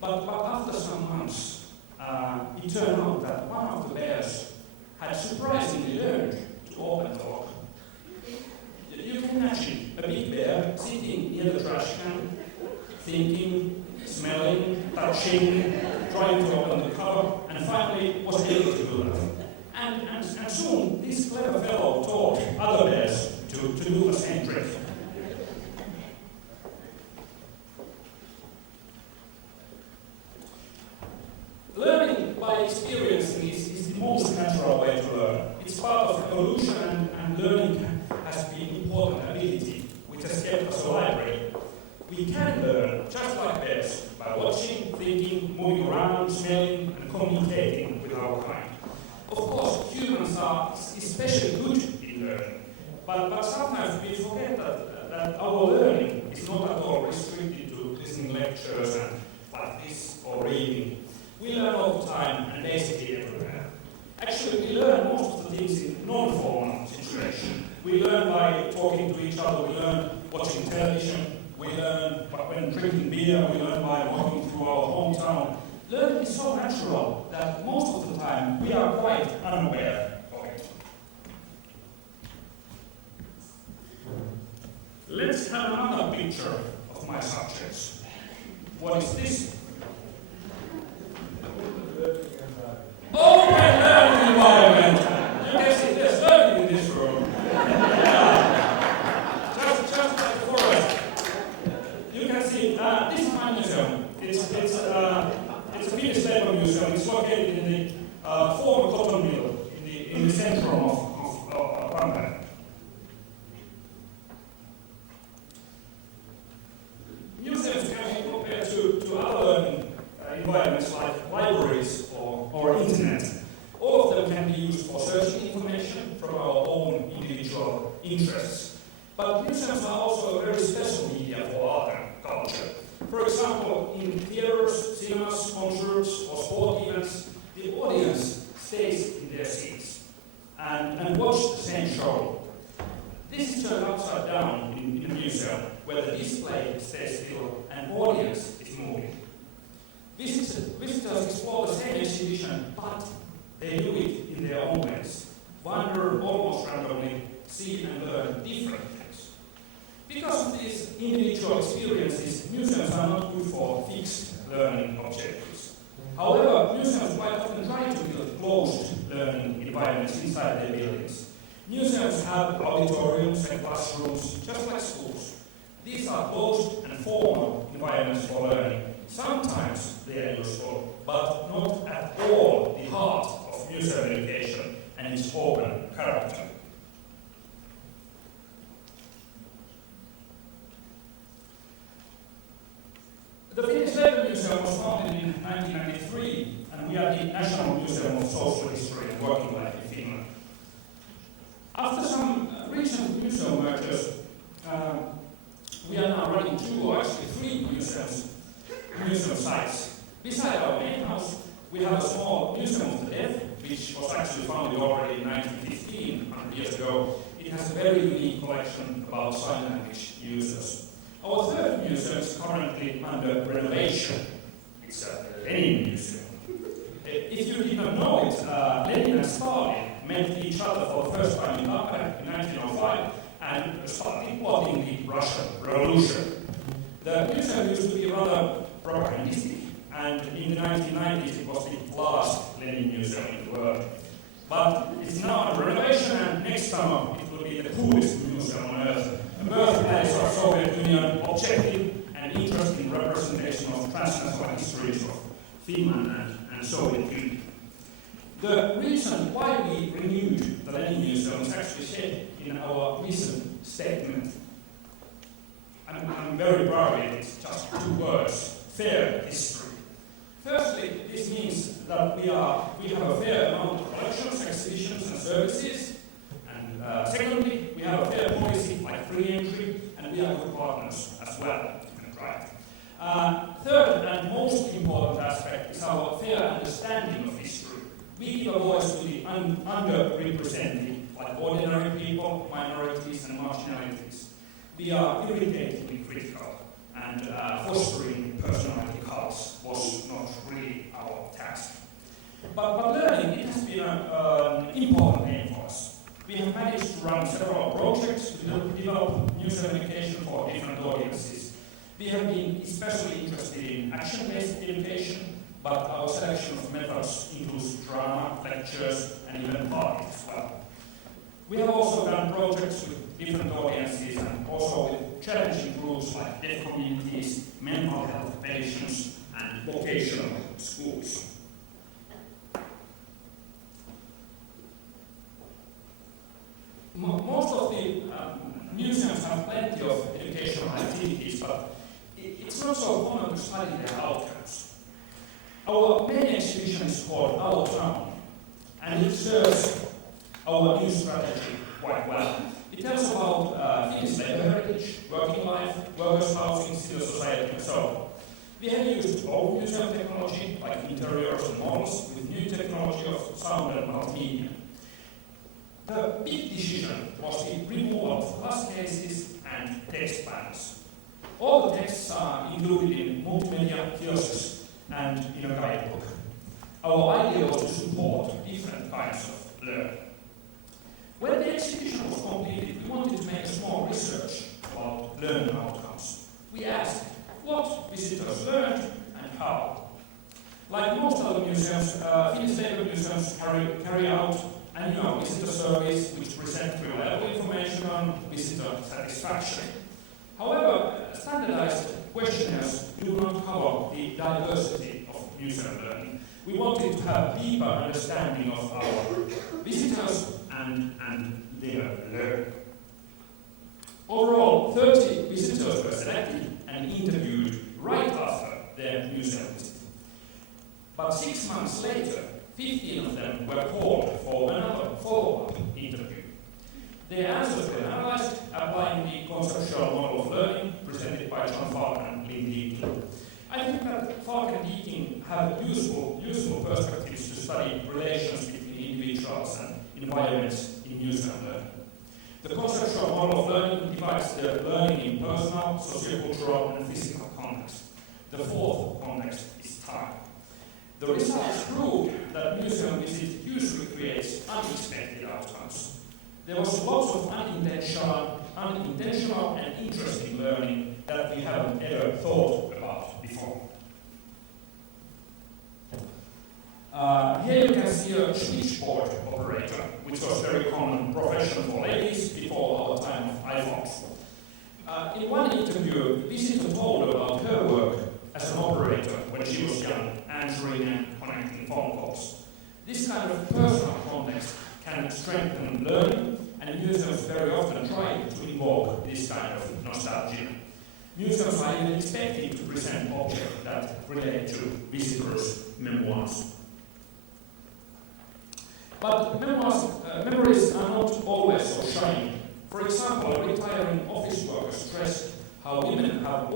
But after some months, it turned out that one of the bears had surprisingly learned to open the lock. You can imagine a big bear sitting near the trash can, thinking, smelling, touching, trying to open the cover, and finally was able to do that. And soon this clever fellow taught other bears to do the same trick. Learning by experiencing is the most natural way to learn. It's part of evolution, and learning has been an important ability which has kept us alive. We can learn, just like bears, by watching, thinking, moving around, smelling, and communicating with our kind. Of course, humans are especially good in learning, but sometimes we forget that our learning is not at all restricted to listening lectures and like this or reading. We learn all the time and basically everywhere. Actually, we learn most of the things in non-formal situations. We learn by talking to each other, we learn watching television, we learn when drinking beer, we learn by walking through our hometown. Learning is so natural that most of the time we are quite unaware of it. Let's have another picture of my subjects. What is this? Oh, my learning environment! You can see there's learning in this room. Just like the forest. You can see, this is my museum. It's a Finnish labor museum. It's located in the former cotton mill in the centrum of Tampere. Museums can be compared to other learning environments like libraries or internet. All of them can be used for searching information from our own individual interests. But museums are also a very special media for art and culture. For example, in theaters, cinemas, concerts, or sport events, the audience stays in their seats and watch the same show. This is turned upside down in a museum, where the display stays still and audience is moving. Visitors explore the same exhibition, but they do it in their own ways. Wander almost randomly, see and learn different things. Because of these individual experiences, museums are not good for fixed learning objectives. However, museums quite often try to build closed learning environments inside their buildings. Museums have auditoriums and classrooms, just like schools. These are closed and formal environments for learning. Sometimes they are useful, but not at all the heart of museum education and its open character. The Finnish Labor Museum was founded in 1993, and we are the National Museum of Social History and Working Life in Finland. After some recent museum mergers, we are now running 2 or actually 3 museum sites. Beside our main house, we have a small Museum of the Deaf, which was actually founded already in 1915, 100 years ago. It has a very unique collection about sign language users. Our third museum is currently under renovation. It's a Lenin museum. If you did not know it, Lenin and Stalin met each other for the first time in Tampere in 1905 and started plotting the Russian Revolution. The museum used to be rather propagandistic, and in the 1990s it was the last Lenin museum in the world. But it's now under renovation, and next summer it will be the coolest museum on earth. The birthplace of Soviet Union, objective and interesting representation of transnational histories of Finland and Soviet Union. The reason why we renewed the Lenin Museum is actually shared in our recent statement. I'm very proud of it. It's just 2 words: fair history. Firstly, this means that we have a fair amount of collections, exhibitions, and services. And secondly, we we have a fair policy like free entry, and we are good partners as well. Third and most important aspect is our fair understanding of history. We give a voice to the underrepresented, like ordinary people, minorities, and marginalities. We are irritatingly critical, and fostering personality cults was not really our task. But learning, it has been an important aim for us. We have managed to run several projects to develop museum education for different audiences. We have been especially interested in action-based education, but our selection of methods includes drama, lectures, and even parties as well. We have also done projects with different audiences and also with challenging groups like deaf communities, mental health patients, and vocational schools. Most of the museums have plenty of educational activities, but it's not so common to study their outcomes. Our main exhibition is called Our Town, and it serves our new strategy quite well. It tells about Finnish labor heritage, working life, workers' housing, civil society, and so on. We have used old museum technology, like interiors and models, with new technology of sound and multimedia. The big decision was the removal of class cases and text panels. All the texts are included in multimedia kiosks and in a guidebook. Our idea was to support different kinds of learning. When the exhibition was completed, we wanted to make a small research about learning outcomes. We asked what visitors learned and how. Like most other museums, Finnish labor museums carry out annual visitor surveys which present reliable information on visitor satisfaction. However, standardized questionnaires do not cover the diversity of museum learning. We wanted to have deeper understanding of our visitors and their learning. Overall, 30 visitors were selected and interviewed right after their museum visit. But 6 months later, 15 of them were called for another follow-up interview. Their answers were analyzed, applying the conceptual model of learning presented by John Falk and Lynn Deakin. I think that Falk and Deakin have useful perspectives to study relations between individuals and environments in museum learning. The conceptual model of learning divides the learning in personal, sociocultural, and physical context. The fourth context is time. The results proved that museum visit usually creates unexpected outcomes. There was lots of unintentional and interesting learning that we haven't ever thought about before. Here you can see a switchboard operator, which was a very common profession for ladies before our time of iPhones. In one interview, the visitor told about her work as an operator when she was young, answering and connecting phone calls. This kind of personal context can strengthen learning, and museums very often try to invoke this kind of nostalgia. Museums are even expected to present objects that relate to visitors' memoirs. But memories are not always so shiny. For example, a retiring office worker stressed how women have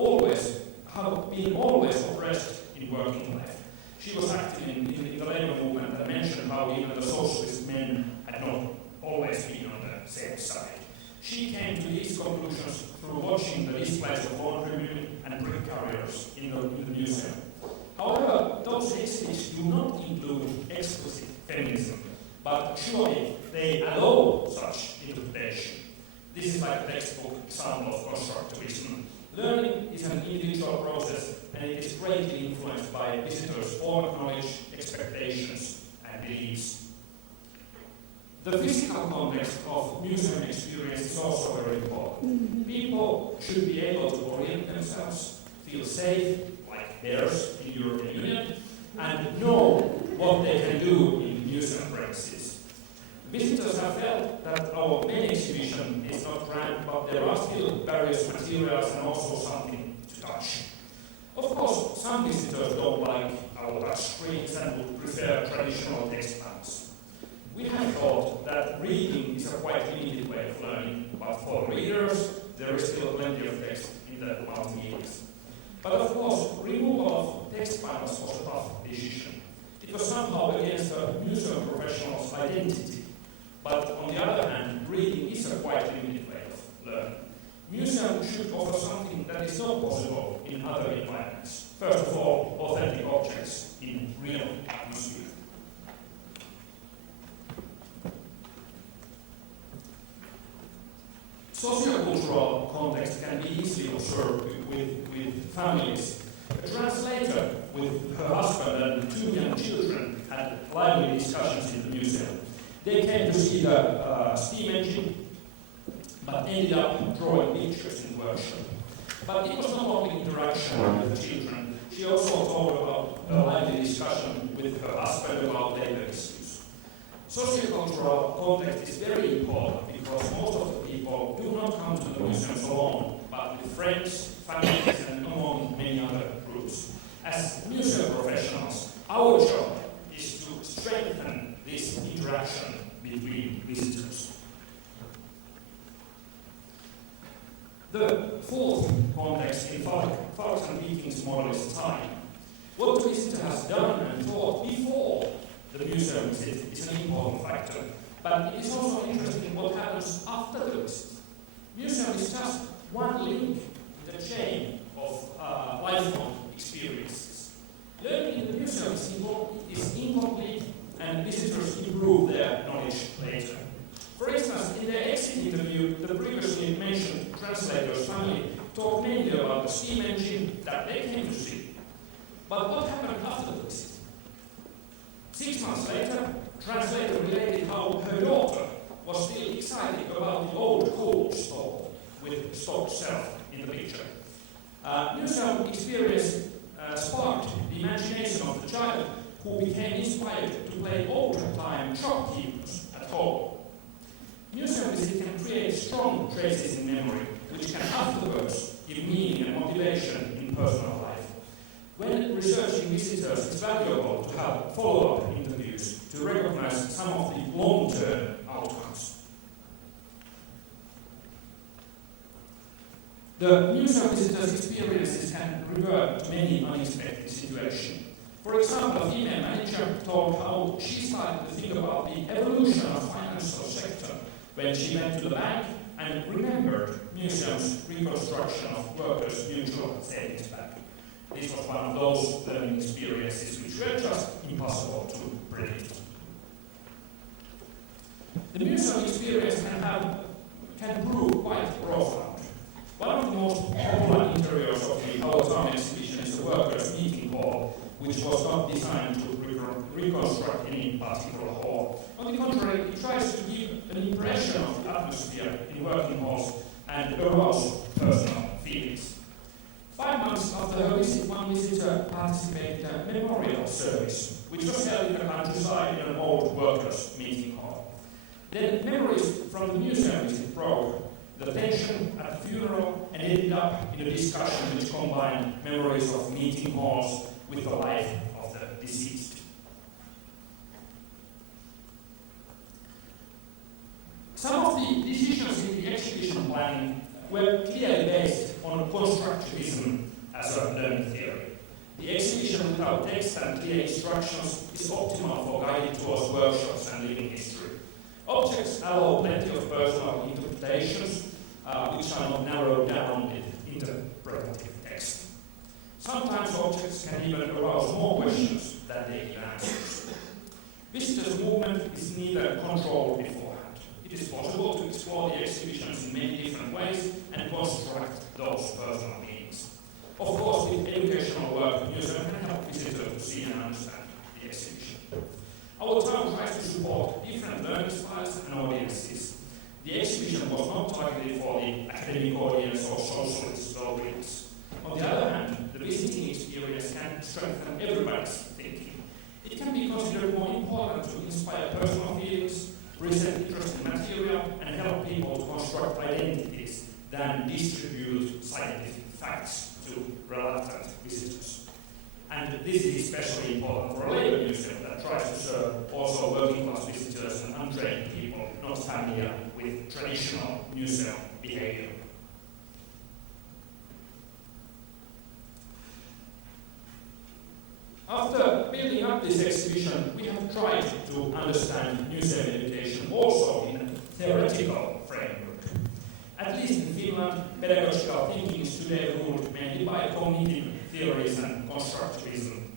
been always oppressed in working life. She was active in the labor movement and mentioned how even the socialist men had not always been on the same side. She came to these conclusions through watching the displays of laundry and brick carriers in the museum. However, those exhibits do not include explicit feminism, but surely they allow such interpretation. This is like a textbook example of constructivism. Learning is an individual process, and it is greatly influenced by visitors' own knowledge, expectations, and beliefs. The physical context of museum experience is also very important. People should be able to orient themselves, feel safe, like bears in the European Union, and know what they can do in museum premises. Visitors have felt that our main exhibition is not grand, but there are still various materials and also something to touch. Of course, some visitors don't like our touch screens and would prefer traditional text panels. We have thought that reading is a quite limited way of learning, but for readers, there is still plenty of text in the multimedia. But of course, removal of text panels was a tough decision. It was somehow against the museum professional's identity. But on the other hand, reading is a quite limited way of learning. Museums should offer something that is not possible in other environments. First of all, authentic objects in real atmosphere. Sociocultural context can be easily observed with families. A translator with her husband and 2 young children had lively discussions in the museum. They came to see the steam engine, but ended up drawing pictures in the workshop. But it was not only interaction with the children. She also told about a lively discussion with her husband about labor issues. Sociocultural context is very important because most of the people do not come to the museums alone, but with friends, families, and among many other groups. As museum professionals, our job is to strengthen this interaction between visitors. The fourth context in Falks and Vikings model is time. What the visitor has done and thought before the museum visit is an important factor, but it is also interesting what happens after the visit. Museum is just one link in the chain of lifelong experiences. Learning in the museum is incomplete, and visitors improve their knowledge later. For instance, in their exit interview, the previously mentioned translator's family talked mainly about the steam engine that they came to see. But what happened after the visit? 6 months later, translator related how her daughter was still excited about the old coal stove with the stock shelf in the picture. Museum experience sparked the imagination of the child, who became inspired to play old-time shopkeepers at home. Museum visit can create strong traces in memory, which can afterwards give meaning and motivation in personal life. When researching visitors, it's valuable to have follow-up interviews to recognize some of the long-term outcomes. The museum visitors' experiences can revert to many unexpected situations. For example, a female manager told how she started to think about the evolution of the financial sector when she went to the bank and remembered museum's reconstruction of workers' mutual savings bank. This was one of those learning experiences which were just impossible to predict. The museum experience can prove quite profound. One of the most popular interiors of the Our Town exhibition is the workers' meeting hall, which was not designed to reconstruct any particular hall. On the contrary, it tries to give an impression of the atmosphere in working halls and arouse personal feelings. 5 months after her visit, one visitor participated in a memorial service, which was held in the countryside in an old workers' meeting hall. Then memories from the museum visit broke the tension at the funeral and ended up in a discussion which combined memories of meeting halls with the life of the deceased. Some of the decisions in the exhibition planning were clearly based on constructivism as a learning theory. The exhibition without text and clear instructions is optimal for guided tours, workshops, and living history. Objects allow plenty of personal interpretations, which are not narrowed down with interpretive text. Sometimes objects can even arouse more questions than they give answers. Visitors' movement is neither controlled beforehand. It is possible to explore the exhibitions in many different ways and construct those personal meanings. Of course, with educational work, the museum can help visitors to see and understand the exhibition. Our town tries to support different learning styles and audiences. The exhibition was not targeted for the academic audience or socialist audience. On the other hand, the visiting experience can strengthen everybody's thinking. It can be considered more important to inspire personal feelings, present interesting material, and help people to construct identities than distribute scientific facts to reluctant visitors. And this is especially important for a labor museum that tries to serve also working class visitors and untrained people not familiar with traditional museum behavior. After building up this exhibition, we have tried to understand museum education also in a theoretical framework. At least in Finland, pedagogical thinking is today ruled mainly by cognitive theories and constructivism.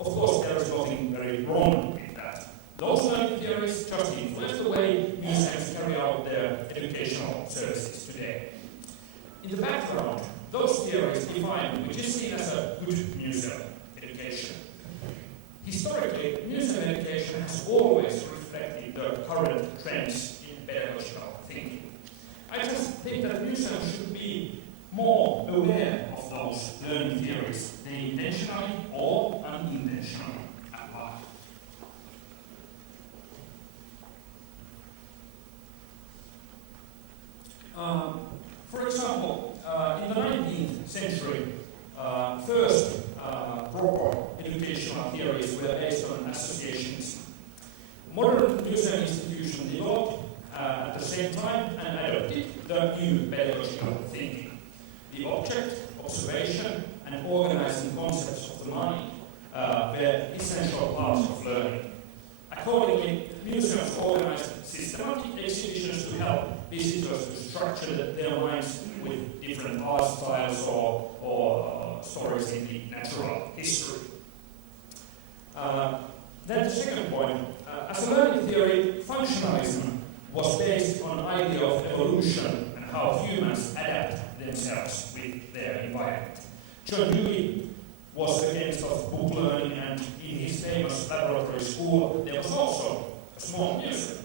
Of course, there is nothing very wrong with that. Those learning theories just influence the way museums carry out their educational services today. In the background, those theories define which is seen as a good museum education. Historically, museum education has always reflected the current trends in pedagogical thinking. I just think that museums should be more aware of those learning theories they intentionally or unintentionally apply. For example, in the 19th century, first proper educational theories were based on associations. Modern museum institutions developed at the same time and adopted the new pedagogical thinking. The object, observation, and organizing concepts of the mind were essential parts of learning. Accordingly, museums organized systematic exhibitions to help visitors to structure their minds with different art styles or stories in the natural history. Then the second point, as a learning theory, functionalism was based on the idea of evolution and how humans adapt themselves with their environment. John Dewey was against of book learning, and in his famous laboratory school there was also a small museum.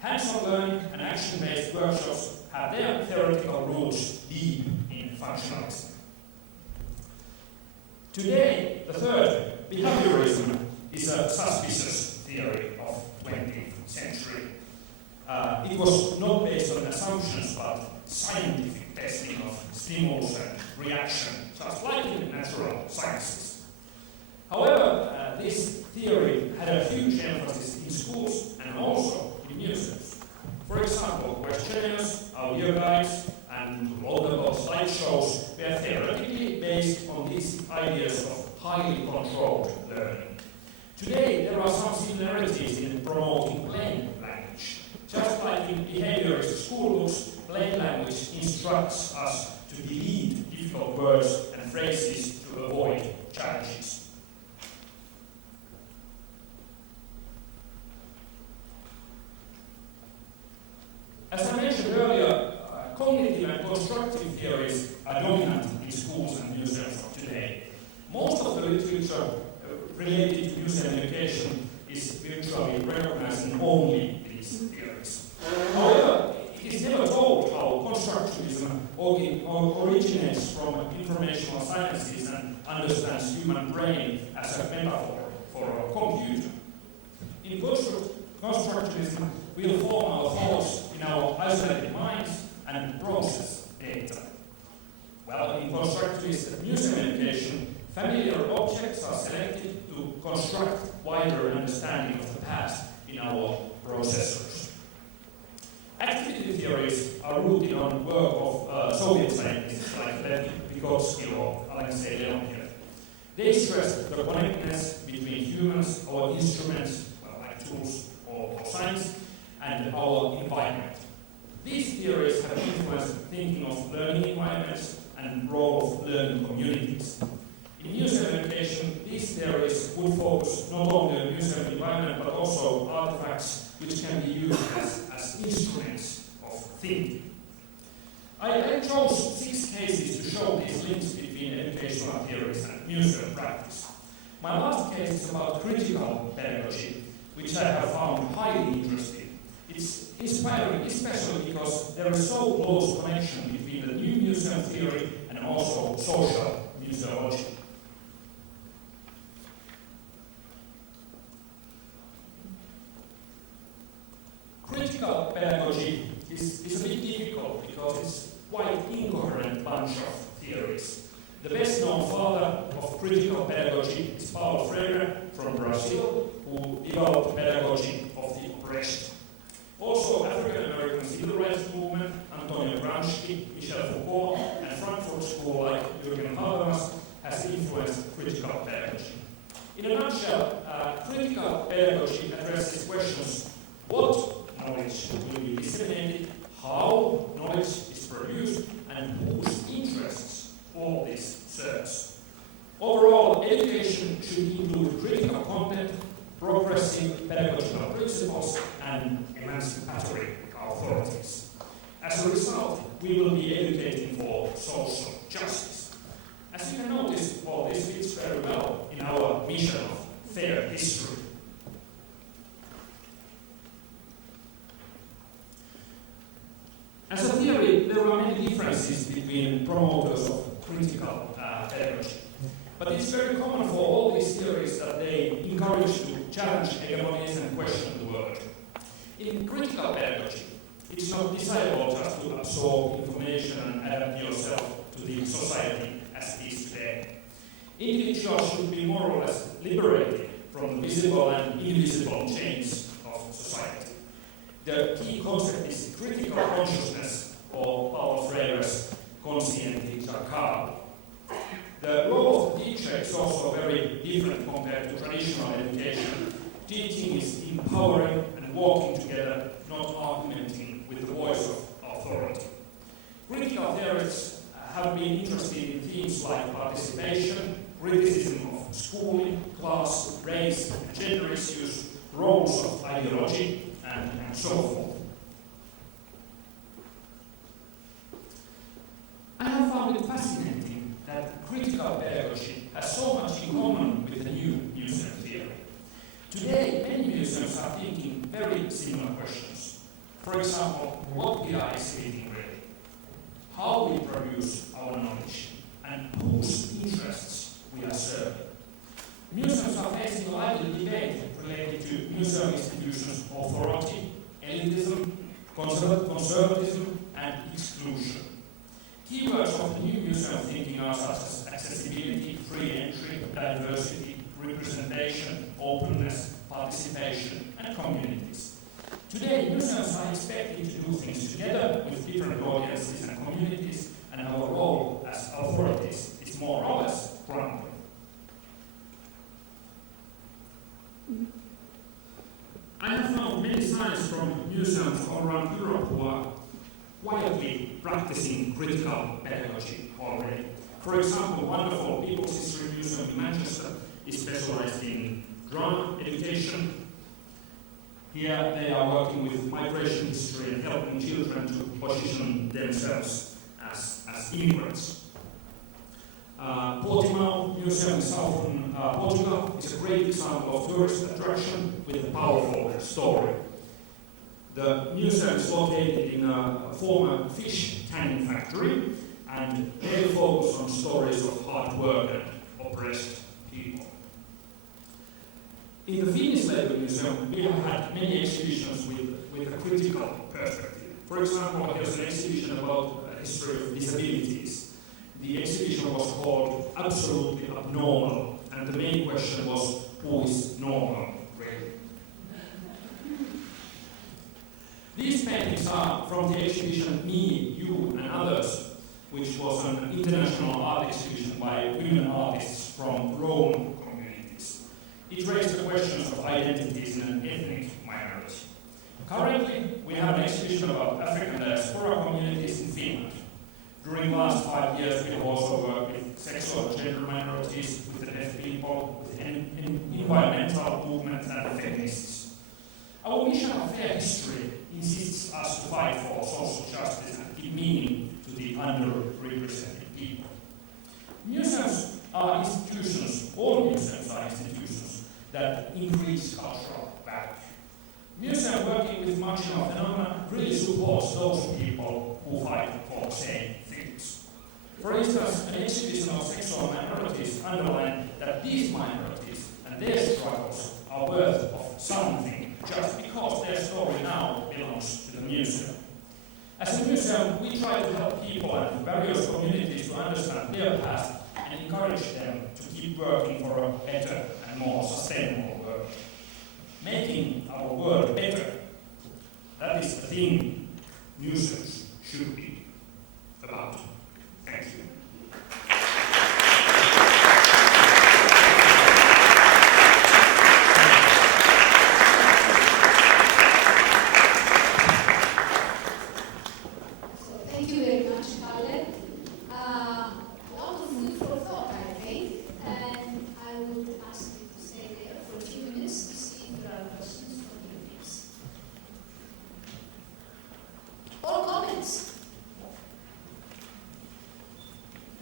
Hands-on learning and action-based workshops have their theoretical roots deep in functionalism. Today, the third, behaviorism, is a suspicious theory of 20th century. It was not based on assumptions, but scientific testing of stimulus and reaction, just like in natural sciences. However, this theory had a huge emphasis in schools and also in museums. For example, questionnaires, audio guides, and loadable slideshows were theoretically based on these ideas of highly controlled learning. Today, there are some similarities in promoting plain language. Just like in behaviorist school books, plain language instructs us to delete difficult words and phrases to avoid challenges. As I mentioned earlier, cognitive and constructive theories are dominant in schools and museums of today. Most of the literature related to museum education is virtually recognizing only these theories. However, it is never told how constructivism originates from informational sciences and understands human brain as a metaphor for a computer. In constructivism, we will form our thoughts in our isolated minds and process data. Well, in constructivist museum education, familiar objects are selected to construct wider understanding of the past in our processors. Activity theories are rooted on work of Soviet scientists like Lev Vygotsky or Alexei Leontiev. They stressed the connectedness between humans, our instruments, like tools or science, and our environment. These theories have influenced thinking of learning environments and role of learning communities. In museum education, these theories would focus not only on museum environment but also artifacts which can be used as instruments of thinking. I chose 6 cases to show these links between educational theories and museum practice. My last case is about critical pedagogy, which I have found highly interesting. It's inspiring, especially because there is so close connection between the new museum theory and also social museology. Critical pedagogy is a bit difficult because it's quite incoherent bunch of theories. The best-known father of critical pedagogy is Paulo Freire from Brazil, who developed pedagogy of the oppressed. Also, African-American civil rights movement, Antonio Gramsci, Michel Foucault, and Frankfurt School like Jürgen Habermas has influenced critical pedagogy. In a nutshell, critical pedagogy addresses questions: what knowledge will be disseminated, how knowledge is produced, and whose interests all this serves. Overall, education should include critical content, progressive pedagogical principles, and emancipatory authorities. As a result, we will be educating for social justice. As you can notice, all this fits very well in our mission of fair history. As a theory, there are many differences between promoters of critical pedagogy. But it's very common for all these theories that they encourage to challenge hegemonies and question the world. In critical pedagogy, it's not desirable just to absorb information and adapt yourself to the society as it is today. Individuals should be more or less liberated from the visible and invisible chains of society. The key concept is critical consciousness, or Paulo Freire's conscienti giocare. The role of the teacher is also very different compared to traditional education. Teaching is empowering and walking together, not argumenting with the voice of authority. Critical theorists have been interested in themes like participation, criticism of schooling, class, race, and gender issues, roles of ideology, and so forth. I have found it fascinating that critical pedagogy has so much in common with the new museum theory. Today, many museums are thinking very similar questions. For example, what we are exhibiting really, how we produce our knowledge, and whose interests we are serving. Museums are facing a lively debate related to museum institutions' authority, elitism, conservatism, and exclusion. Keywords of the new museum thinking are such as accessibility, free entry, diversity, representation, openness, participation, and communities. Today, museums are expected to do things together with different audiences and communities, and our role as authorities is more or less grounded. I have found many signs from museums all around Europe who are quietly practicing critical pedagogy already. For example, wonderful People's History Museum in Manchester is specialized in drama education. Here they are working with migration history and helping children to position themselves as immigrants. Portimao Museum in southern Portugal is a great example of tourist attraction with a powerful story. The museum is located in a former fish tanning factory, and they focus on stories of hard work and oppressed people. In the Finnish Labour Museum, we have had many exhibitions with a critical perspective. For example, there's an exhibition about the history of disabilities. The exhibition was called Absolutely Abnormal, and the main question was, who is normal, really? These paintings are from the exhibition Me, You, and Others, which was an international art exhibition by women artists from Rome communities. It raised the questions of identities in an ethnic minority. Currently, we have an exhibition about African diaspora communities in Finland. During the last 5 years, we have also worked with sexual and gender minorities, with the deaf people, with environmental movements, and feminists. Our mission of fair history insists us to fight for social justice and give meaning to the underrepresented people. Museums are institutions, all museums are institutions, that increase cultural value. Museum working with marginal phenomena really supports those people who fight for the same things. For instance, an exhibition of sexual minorities underline that these minorities and their struggles are worth of something just because their story now belongs to the museum. As a museum, we try to help people and various communities to understand their past and encourage them to keep working for a better and more sustainable world. Making our world better, that is the thing museums should be about. Thank you. Thank you very much, Kalle. A lot of food for thought, I think, and I would ask you to stay there for a few minutes to see if there are questions from you, please. Or comments?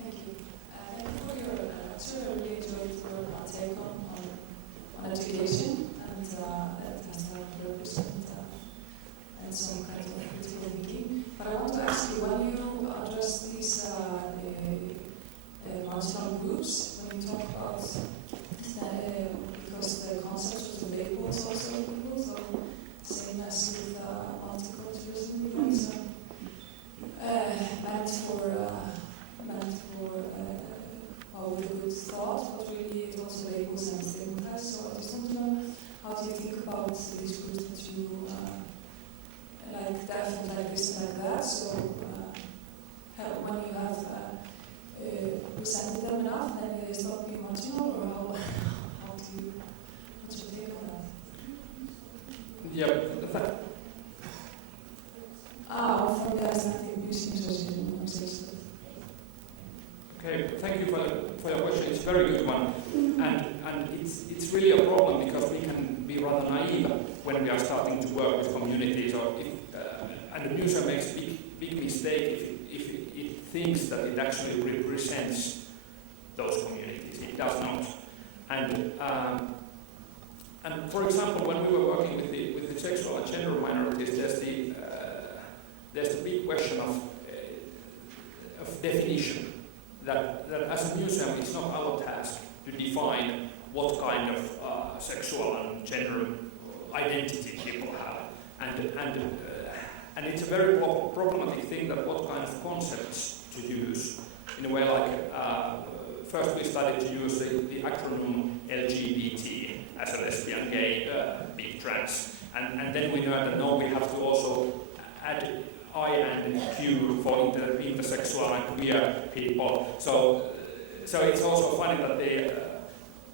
Thank you. Thank you for your lecture. I really enjoyed your take on education, and that has a purpose and some kind of critical thinking. But I want to ask you, when you address these marginal groups, when you talk about because the concept of the label is also equal, so same as with multiculturalism, it's meant for with a good thought, but really it also labels and stigmatizes. So I just want to know, how do you think about these groups that you like deaf and like this and like that? So when you have presented them enough, then they stop being marginal, or how do you, what's your take on that? Yeah, from the Icelandic Museum Association. Okay, thank you for your question. It's a very good one, and it's really a problem because we can be rather naive when we are starting to work with communities, or and the museum makes big mistake if it thinks that it actually represents those communities. It does not, and for example, when we were working with the sexual and gender minorities, there's the big question of definition. That as a museum, it's not our task to define what kind of sexual and gender identity people have, and it's a very problematic thing that what kind of concepts to use. In a way, like first we started to use the acronym LGBT as a lesbian, gay, big trans, and then we learned that no, we have to also add I and Q for intersexual and queer people. So it's also funny that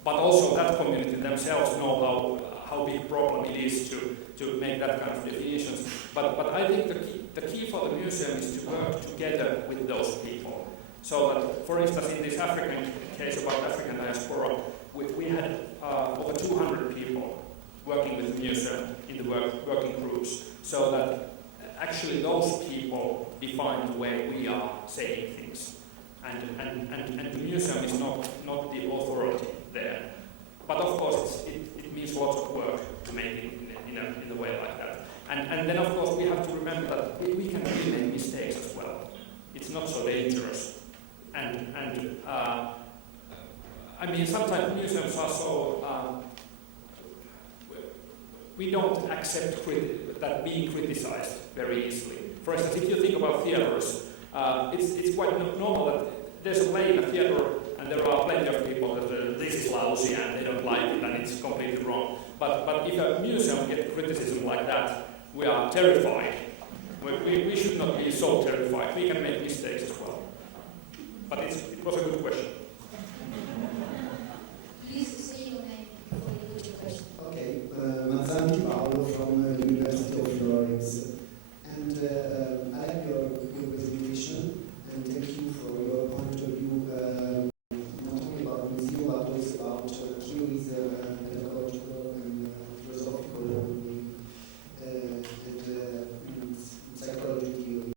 but also that community themselves know how big problem it is to make that kind of definitions. But I think the key for the museum is to work together with those people. So that, for instance, in this African case about African diaspora, we had over 200 people working with the museum in the working groups, so that actually those people define the way we are saying things. And the museum is not the authority there. But of course it means lots of work to make it in a way like that. And then of course we have to remember that we can really make mistakes as well. It's not so dangerous. And I mean, sometimes museums are so we don't accept that being criticized very easily. For instance, if you think about theaters, it's quite normal that there's a play in a theater and there are plenty of people that this is lousy and they don't like it and it's completely wrong. But if a museum gets criticism like that, we are terrified. We should not be so terrified. We can make mistakes as well. But it was a good question. Please say your name before you put your question. Okay, Mazzanti Paolo from the University of Florence. And I like your presentation, and thank you for your point of view, not only about museum, but also about tourism, pedagogical and philosophical and psychological.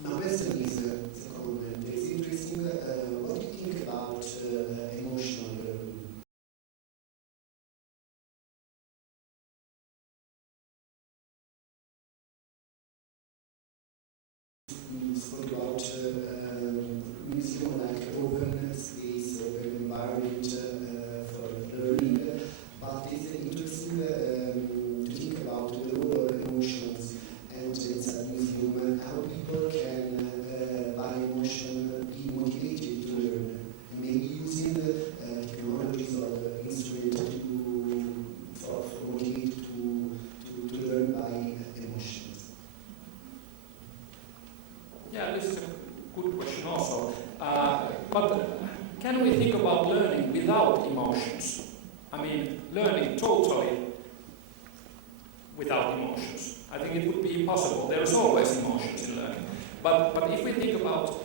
My question is, it's interesting, what do you think about emotional learning? You spoke about museum like open space, open environment for learning, but it's interesting to think about the role of emotions and inside museum, how people can by emotion be motivated to But can we think about learning without emotions? I mean, learning totally without emotions. I think it would be impossible. There is always emotions in learning. But if we think about,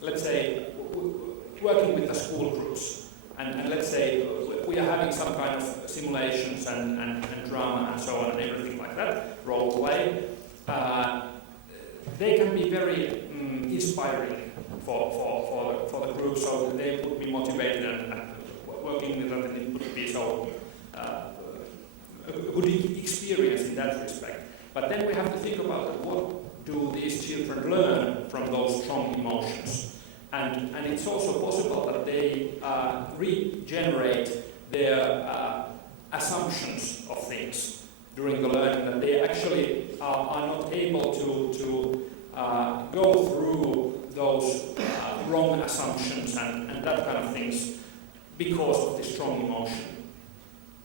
let's say, working with the school groups, and let's say we are having some kind of simulations and drama and so on and everything like that, role play, they can be very inspiring for the group, so that they would be motivated and working with that, and it would be so a good experience in that respect. But then we have to think about what do these children learn from those strong emotions. And it's also possible that they regenerate their assumptions of things during the learning, that they actually are not able to go through those wrong assumptions and that kind of things because of the strong emotion.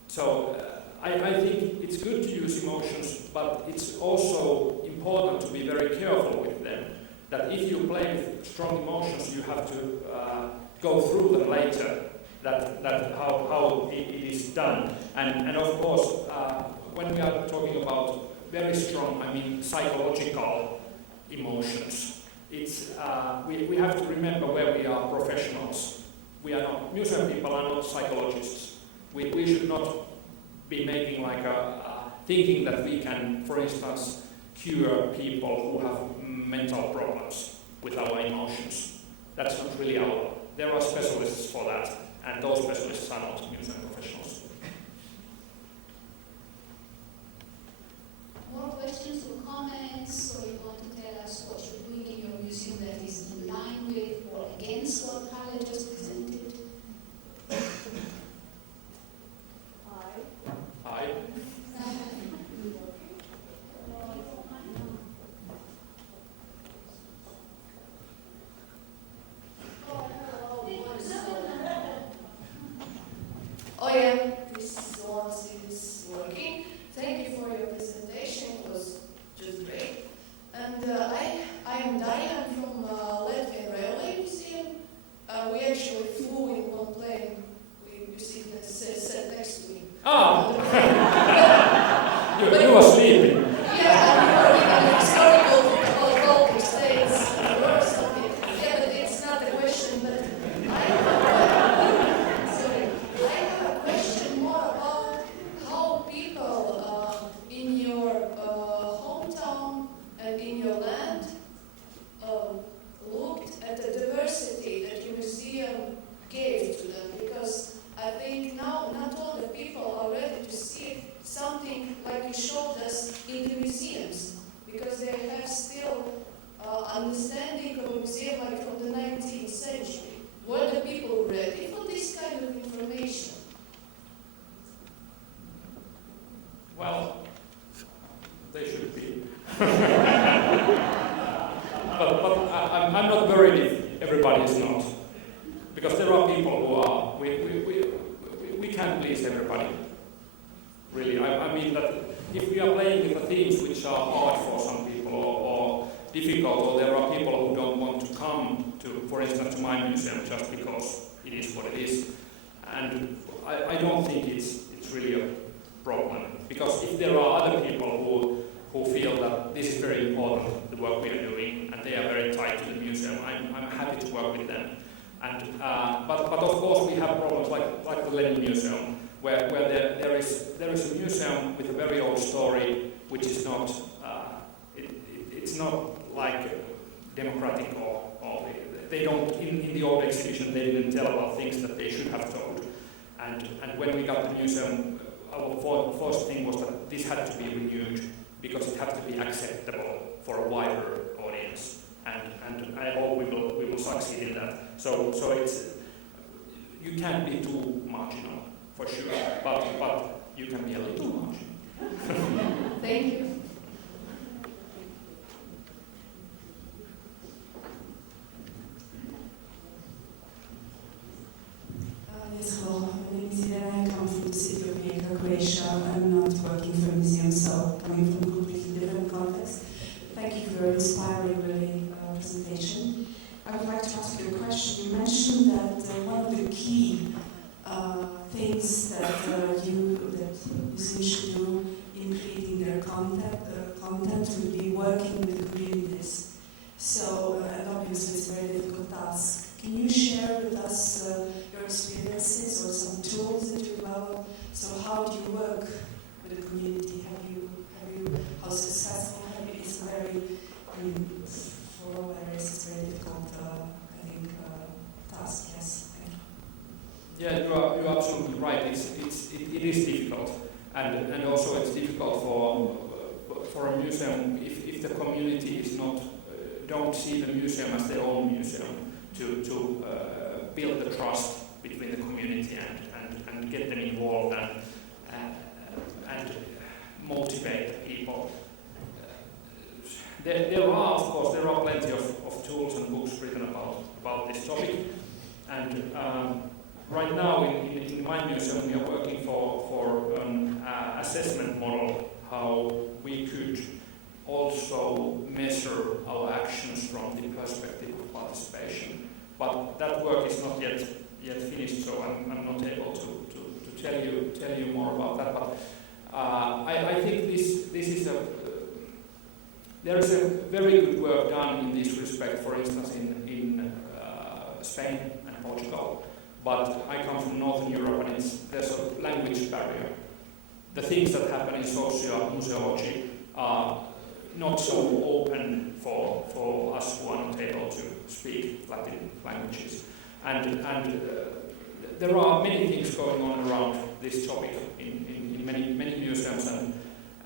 So I think it's good to use emotions, but it's also important to be very careful with them. That if you play with strong emotions, you have to go through them later, that how it is done. And of course, when we are talking about very strong, I mean psychological emotions, it's we have to remember where we are professionals. We are not, museum people are not psychologists. We should not be making like thinking that we can, for instance, cure people who have mental problems with our emotions. That's not really our. There are specialists for that, and those specialists are not museum professionals. More questions or comments, or you want to tell us what you're doing in your museum that is in line with or against what Kalle just presented? Hi. Oh yeah, this one is working. Thank you for your presentation, it was just great. And I am Diane from Latvian Railway Museum. We actually flew in one plane. We sit next to me. Ah! you were sleeping. Yeah, I'm working in historical Baltic states or something. Yeah, but it's not a question, but I have a question more about how people in your hometown and in your land looked at the diversity that your museum gave to them, because I think now not all the people are ready to see something like you showed us in the museums, because they have still understanding of a museum like from the 19th century. Were the people ready for this kind of information? Well, they should be. but I'm not worried if everybody is not. Because there are people who are, we can't please everybody. Really, I mean that if we are playing with the themes which are hard for some people or difficult, or there are people who don't want to come to, for instance, to my museum just because it is what it is, and I don't think it's really a problem. Because if there are other people who feel that this is very important, the work we are doing, and they are very tied to the museum, I'm happy to work with them. And but of course we have problems like the Lenin Museum, where there is a museum with a very old story, which is not it's not like democratic or they don't in the old exhibition they didn't tell about things that they should have told. And when we got the museum, our first thing was that this had to be renewed because it had to be acceptable for a wider audience. And I hope we will succeed in that. So it's you can't be too marginal for sure, but you can be a little marginal. Thank you. Yes, hello. My name is Irena. I come from the city of Rijeka, Croatia. I'm not working for a museum, so coming from a completely different context. Thank you for your inspiring, really, presentation. I would like to ask ask you a question. You mentioned that one of the key things that museums should do in creating their content would be working with communities. So, and obviously it's a very difficult task. Can you share with us your experiences or some tools that you develop? So how do you work with the community? How successful have you? It's very, for all areas, it's a very difficult, task, yes. Thank you. Yeah, you're absolutely right. It is difficult, and also it's difficult for a museum if the community is not don't see the museum as their own museum to build the trust between the community and get them involved and motivate people. There are, of course, plenty of tools and books written about this topic, and right now in my museum we are working for an assessment model how we could also measure our actions from the perspective of participation. But that work is not yet finished, so I'm not able to tell you more about that. But I think this is there is a very good work done in this respect, for instance, in Spain and Portugal. But I come from Northern Europe, and there's a language barrier. The things that happen in museology are not so open for us who are not able to speak Latin languages. And there are many things going on around this topic in many museums,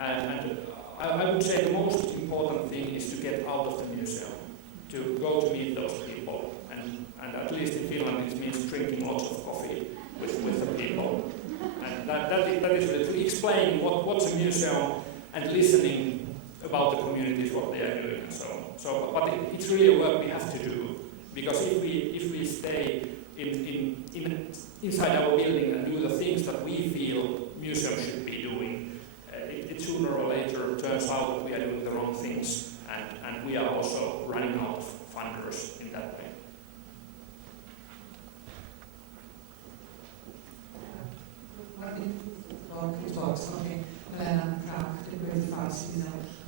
and I would say the most important thing is to get out of the museum, to go to meet those people, and at least in Finland it means drinking lots of coffee with the people. And that is really to explain what's a museum and listening about the communities, what they are doing and so on. So, but it's really a work we have to do, because if we stay inside our building and do the things that we feel museums should be doing, it sooner or later turns out that we are doing the wrong things, and we are also running out of funders in that way.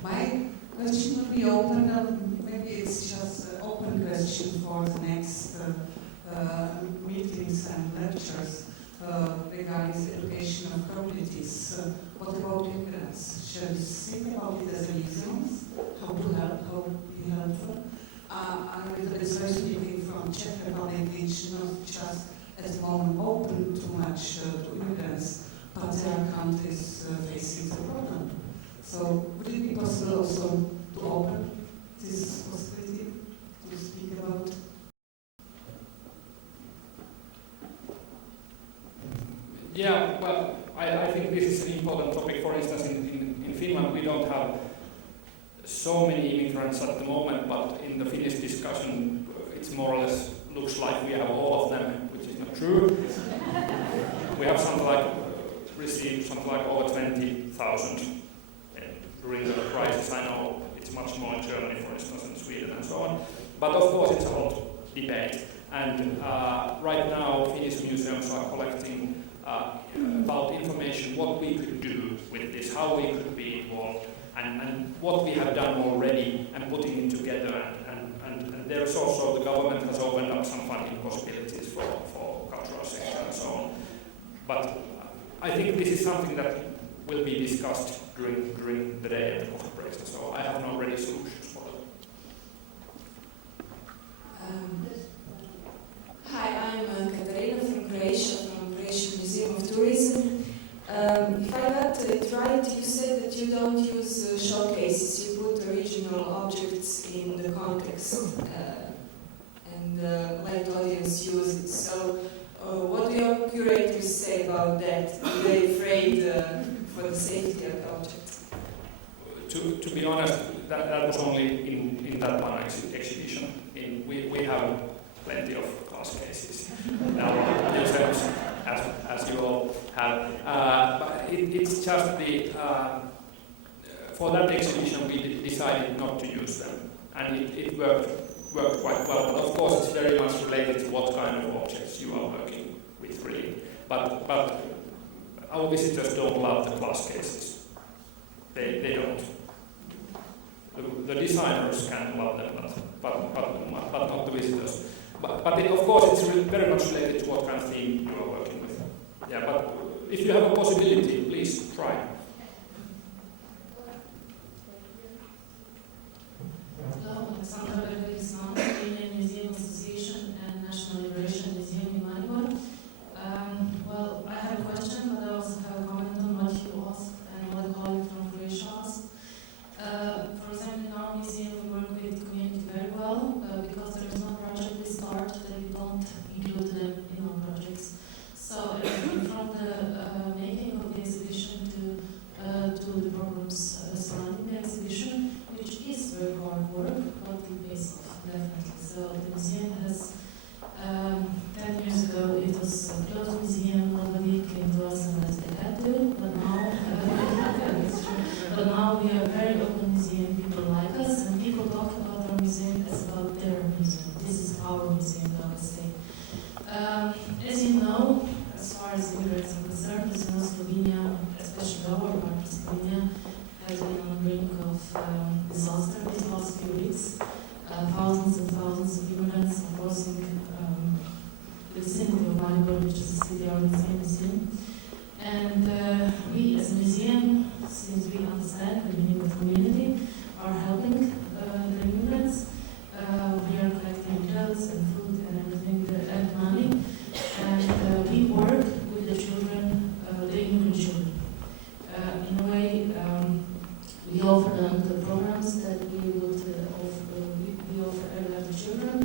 My question would be open, maybe it's just an open question for the next meetings and lectures regarding the education of communities. What about immigrants? Shall we think about it as a museum? How to help, how to be helpful? I'm a little bit speaking from Czech Republic, which not just at the moment open too much to immigrants, but there are countries facing the problem. So would it be possible also to open this possibility to speak about? Yeah, well, I think this is an important topic. For instance, in Finland we don't have so many immigrants at the moment, but in the Finnish discussion it's more or less looks like we have all of them, which is not true. We have received something like over 20,000 during the crisis. I know it's much more in Germany, for instance, and Sweden and so on. But of course it's a whole debate. And right now Finnish museums are collecting about information, what we could do with this, how we could be involved, and what we have done already, and putting it together. And there's also, the government has opened up some funding possibilities for cultural sector and so on. But I think this is something that will be discussed during the day and the coffee breaks, and so I have no ready solutions for that. Hi, I'm Katarina from Croatia, from Croatian Museum of Tourism. If I got it right, you said that you don't use showcases, you put original objects in the context and let the audience use it. So what do your curators say about that? Are they afraid for the safety of the objects? To be honest, that was only in that one exhibition. We have plenty of glass cases in our museums, as you all have. But it's just for that exhibition we decided not to use them, and it worked worked quite well. But of course, it's very much related to what kind of objects you are working with, really. But our visitors don't love the class cases. They don't. The designers can love them, but not the visitors. But of course, it's very much related to what kind of theme you are working with. Yeah, but if you have a possibility, please try. Hello, Alexandra Bergelisman, Union Museum Association and National Liberation Museum in Maribor. Well, I have a question, but I also have a comment on what you asked and what a colleague from Croatia asked. For example, in our museum, we work with the community very well because there is no project we start that we don't include them in our projects. So from the making of the exhibition to the programs surrounding the exhibition, which is very hard work, but it pays off, definitely. So the museum has, 10 years ago, it was a closed museum, nobody came to us unless they had to, but now, but now we are a very open museum, people like us, and people talk about our museum as about their museum. This is our museum, I would say. As you know, as far as immigrants are concerned, as you know, Slovenia, especially our part of Slovenia, has been on the brink of disaster these last few weeks. Thousands and thousands of immigrants are crossing the vicinity of Maribor, which is the city our museum. And we as a museum, since we understand the meaning of community, are helping the immigrants. We are collecting clothes and food and everything, and money. And we work with the children, the immigrant children. In a way, we offer them the programs that we would offer, we offer every other children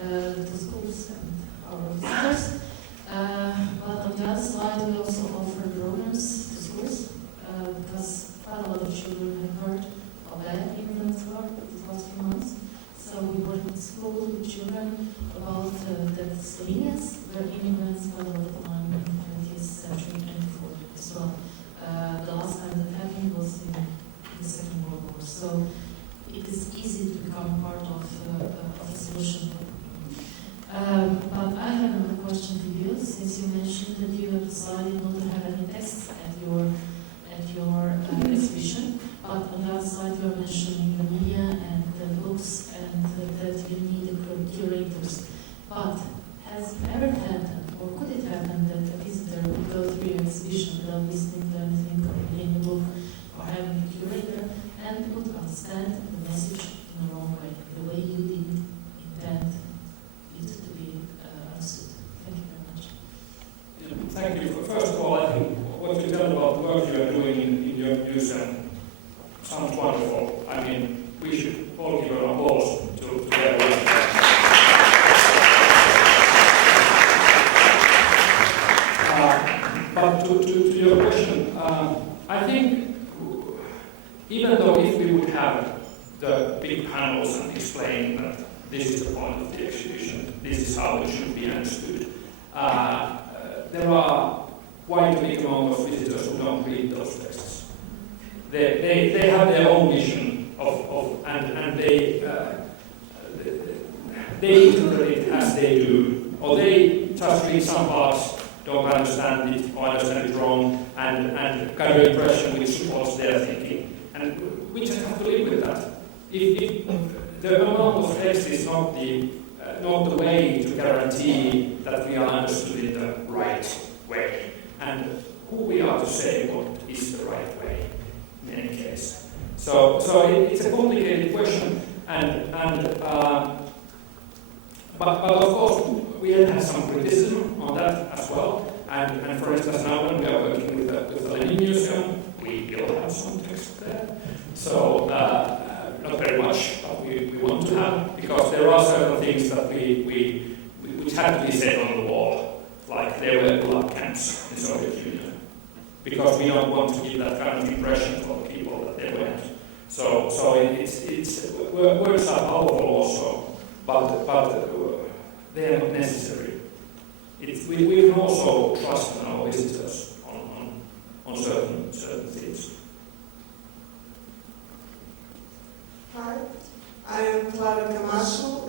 to schools and our visitors. But on the other side, we also offer programs to schools because quite a lot of children have heard how bad immigrants were these last few months. So we work in schools with children about the Slovenians were immigrants quite a lot of time in the 20th century and before as well. The last time that happened was in the Second World War. So it is easy to become part of a solution. But I have another question to you, since you mentioned that you have decided not to have any texts at your exhibition, but on the other side you are mentioning the media and the books and that you need the curators. But has it ever happened, or could it happen, that a visitor would go through your exhibition without listening to anything in the book or having a curator and would understand the message in the wrong way, the way you didn't intend it to be understood? Thank you very much. Thank you. First of all, I think what you tell about the work you are doing in your museum sounds wonderful. I mean, we should all give our applause to their work. But to your question, I think even though if we would have the big panels and explain that this is the point of the exhibition, this is how it should be understood, there are quite a big amount of visitors who don't read those texts. They have their own vision and they interpret it as they do, or they just read some parts, don't understand it or understand it wrong, and kind of impression which supports their thinking. And we just have to live with that. If the amount of text is not the way to guarantee that we are understood in the right way, and who we are to say what is the right way in any case. So it's a complicated question, but of course we have had some criticism on that as well. And for instance, now when we are working with the Lenin Museum, we will have some text there. So not very much, but we want to have, because there are certain things that which have to be said on the wall, like there were Gulag camps in the Soviet Union, because we don't want to give that kind of impression for people that they weren't. So it's words are powerful also, but they are not necessary. We can also trust in our visitors on certain things. Hi, I am Clara Camacho.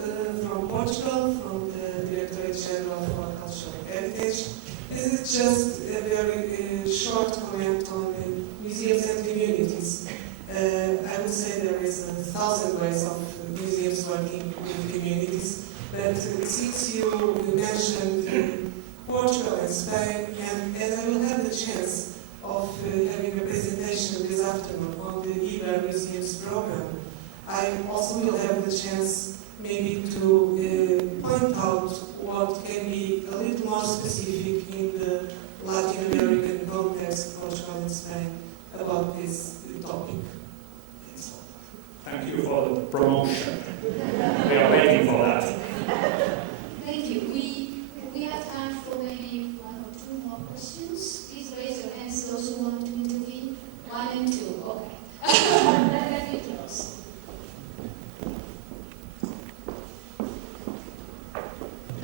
just a very short comment on museums and communities. I would say there is 1,000 ways of museums working with communities, but since you mentioned Portugal and Spain, and as I will have the chance of having a presentation this afternoon on the IBA Museums program, I also will have the chance maybe to point out what can be a little more specific in the Latin American context, Portugal and Spain, about this topic. Thank you for the promotion. We are waiting for that. Thank you. We have time for maybe one or two more questions. Please raise your hands, those who want to intervene. 1 and 2. Okay. Let me close.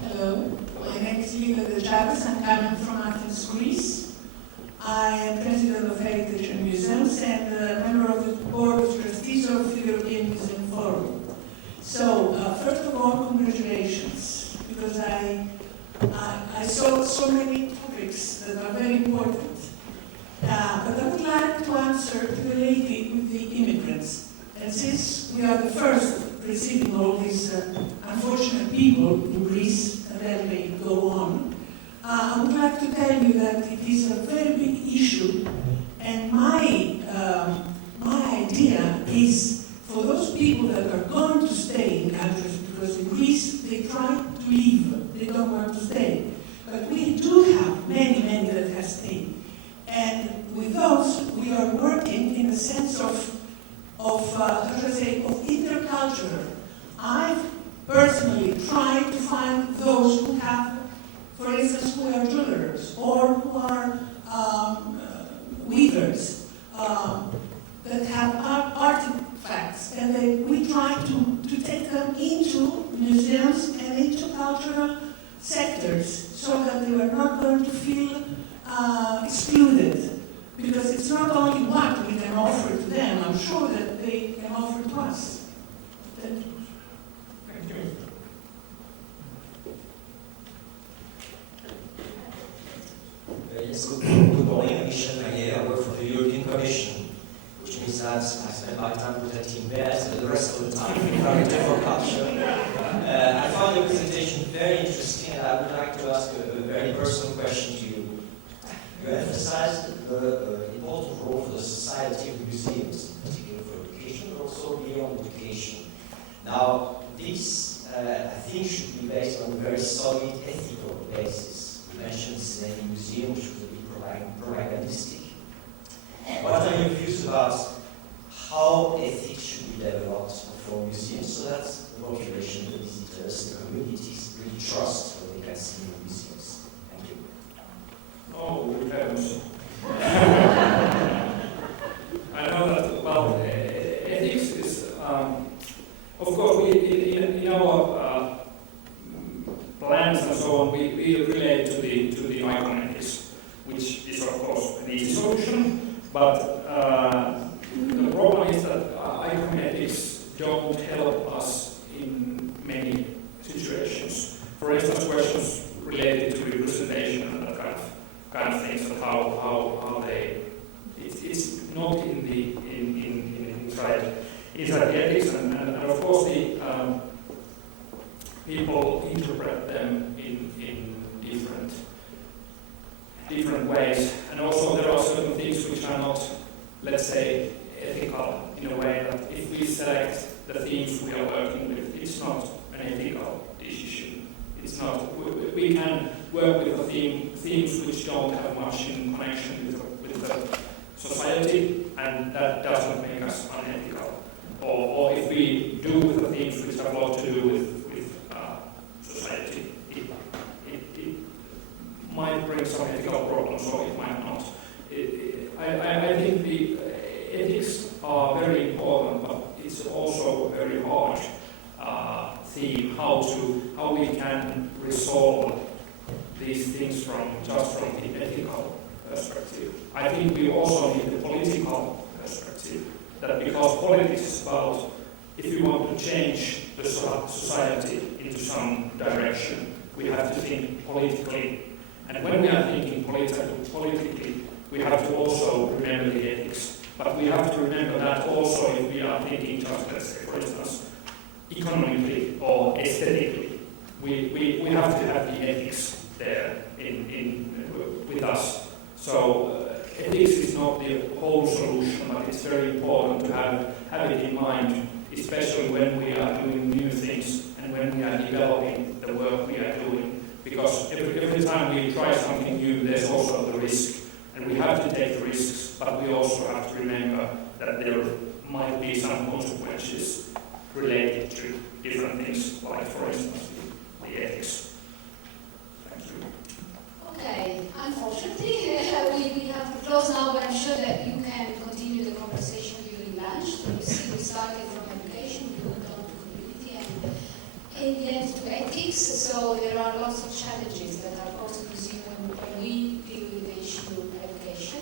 Hello, my name is Lina De Chaves. I'm coming from Athens, Greece. I am president of Heritage and Museums and a member of the board of trustees of the European Museum Forum. So, first of all, congratulations, because I saw so many topics that are very important. But I would like to answer to the lady with the immigrants. And since we are the first receiving all these unfortunate people in Greece, and then they go on, I would like to tell you that it is a very big issue, and my idea is for those people that are going to stay in countries, because in Greece they try to leave, they don't want to stay. But we do have many that have stayed. And with those, we are working in the sense of intercultural. I've personally tried to find those who have, for instance, who are jewelers or who are weavers that have artifacts, and we try to take them into museums and into cultural sectors so that they are not going to feel excluded. Because it's not only what we can offer to them, I'm sure that they can offer to us. Thank you. Thank you. Yes, good morning. I'm Michel Maillet. I work for the European Commission, which means that I spend my time with the team there, so the rest of the time in very different culture. I found your presentation very interesting, and I would like to ask a very personal question to you. You emphasized the important role for the society of museums, particularly for education, but also beyond education. Now, this, I think, should be based on a very solid ethical basis. You mentioned many museums should be propagandistic. What are your views about how ethics should be developed for museums so that the population, the visitors, the communities really trust what they can see in museums? Thank you. Oh, heavens. I know that, well, ethics is, of course, in our plans and so on, we relate to the icon-ethics, which is, of course, an easy solution, but the problem is that icon-ethics don't help us in many situations. For instance, questions related to representation and that kind of things, and how they, it's not inside the ethics, and of course the people interpret them in different ways, and also there are certain things which are not, let's say, ethical in a way that if we select the themes we are working with, it's not an ethical decision. It's not. We can work with the themes which don't have much in connection with the society, and that doesn't make us unethical. Or if we do with the themes which have a lot to do with society, it might bring some ethical problems, or it might not. I think the ethics are very important, but it's also a very hard theme, how we can resolve these things from the ethical perspective. I think we also need the political perspective, that because politics is about if you want to change the society into some direction, we have to think politically And when we are thinking politically, we have to also remember the ethics. But we have to remember that also if we are thinking just, let's say, for instance, economically or aesthetically, we have to have the ethics there with us. So ethics is not the whole solution, but it's very important to have it in mind, especially when we are doing new things and when we are developing the work we are doing. Because every time we try something new, there's also the risk. And we have to take the risks, but we also have to remember that there might be some consequences related to different things, like, for instance, the ethics. Thank you. Okay, unfortunately, we have to close now, but I'm sure that you can continue the conversation during lunch. So you see, we started from education, we moved on to community, and in the end to ethics. So there are lots of challenges that are posed to museum when we deal with the issue of education.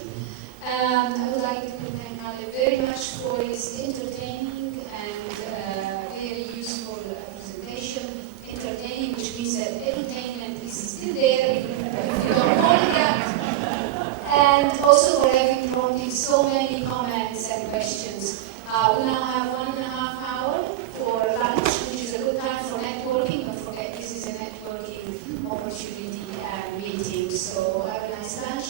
I would like to thank Ale very much for his entertaining and very useful presentation. Entertaining, which means that entertainment is still there, even if you don't call it that. And also for having prompted so many comments and questions. We now have 1.5 hours for lunch, which is a good time for networking. Don't forget, this is a networking opportunity and meeting. So have a nice lunch.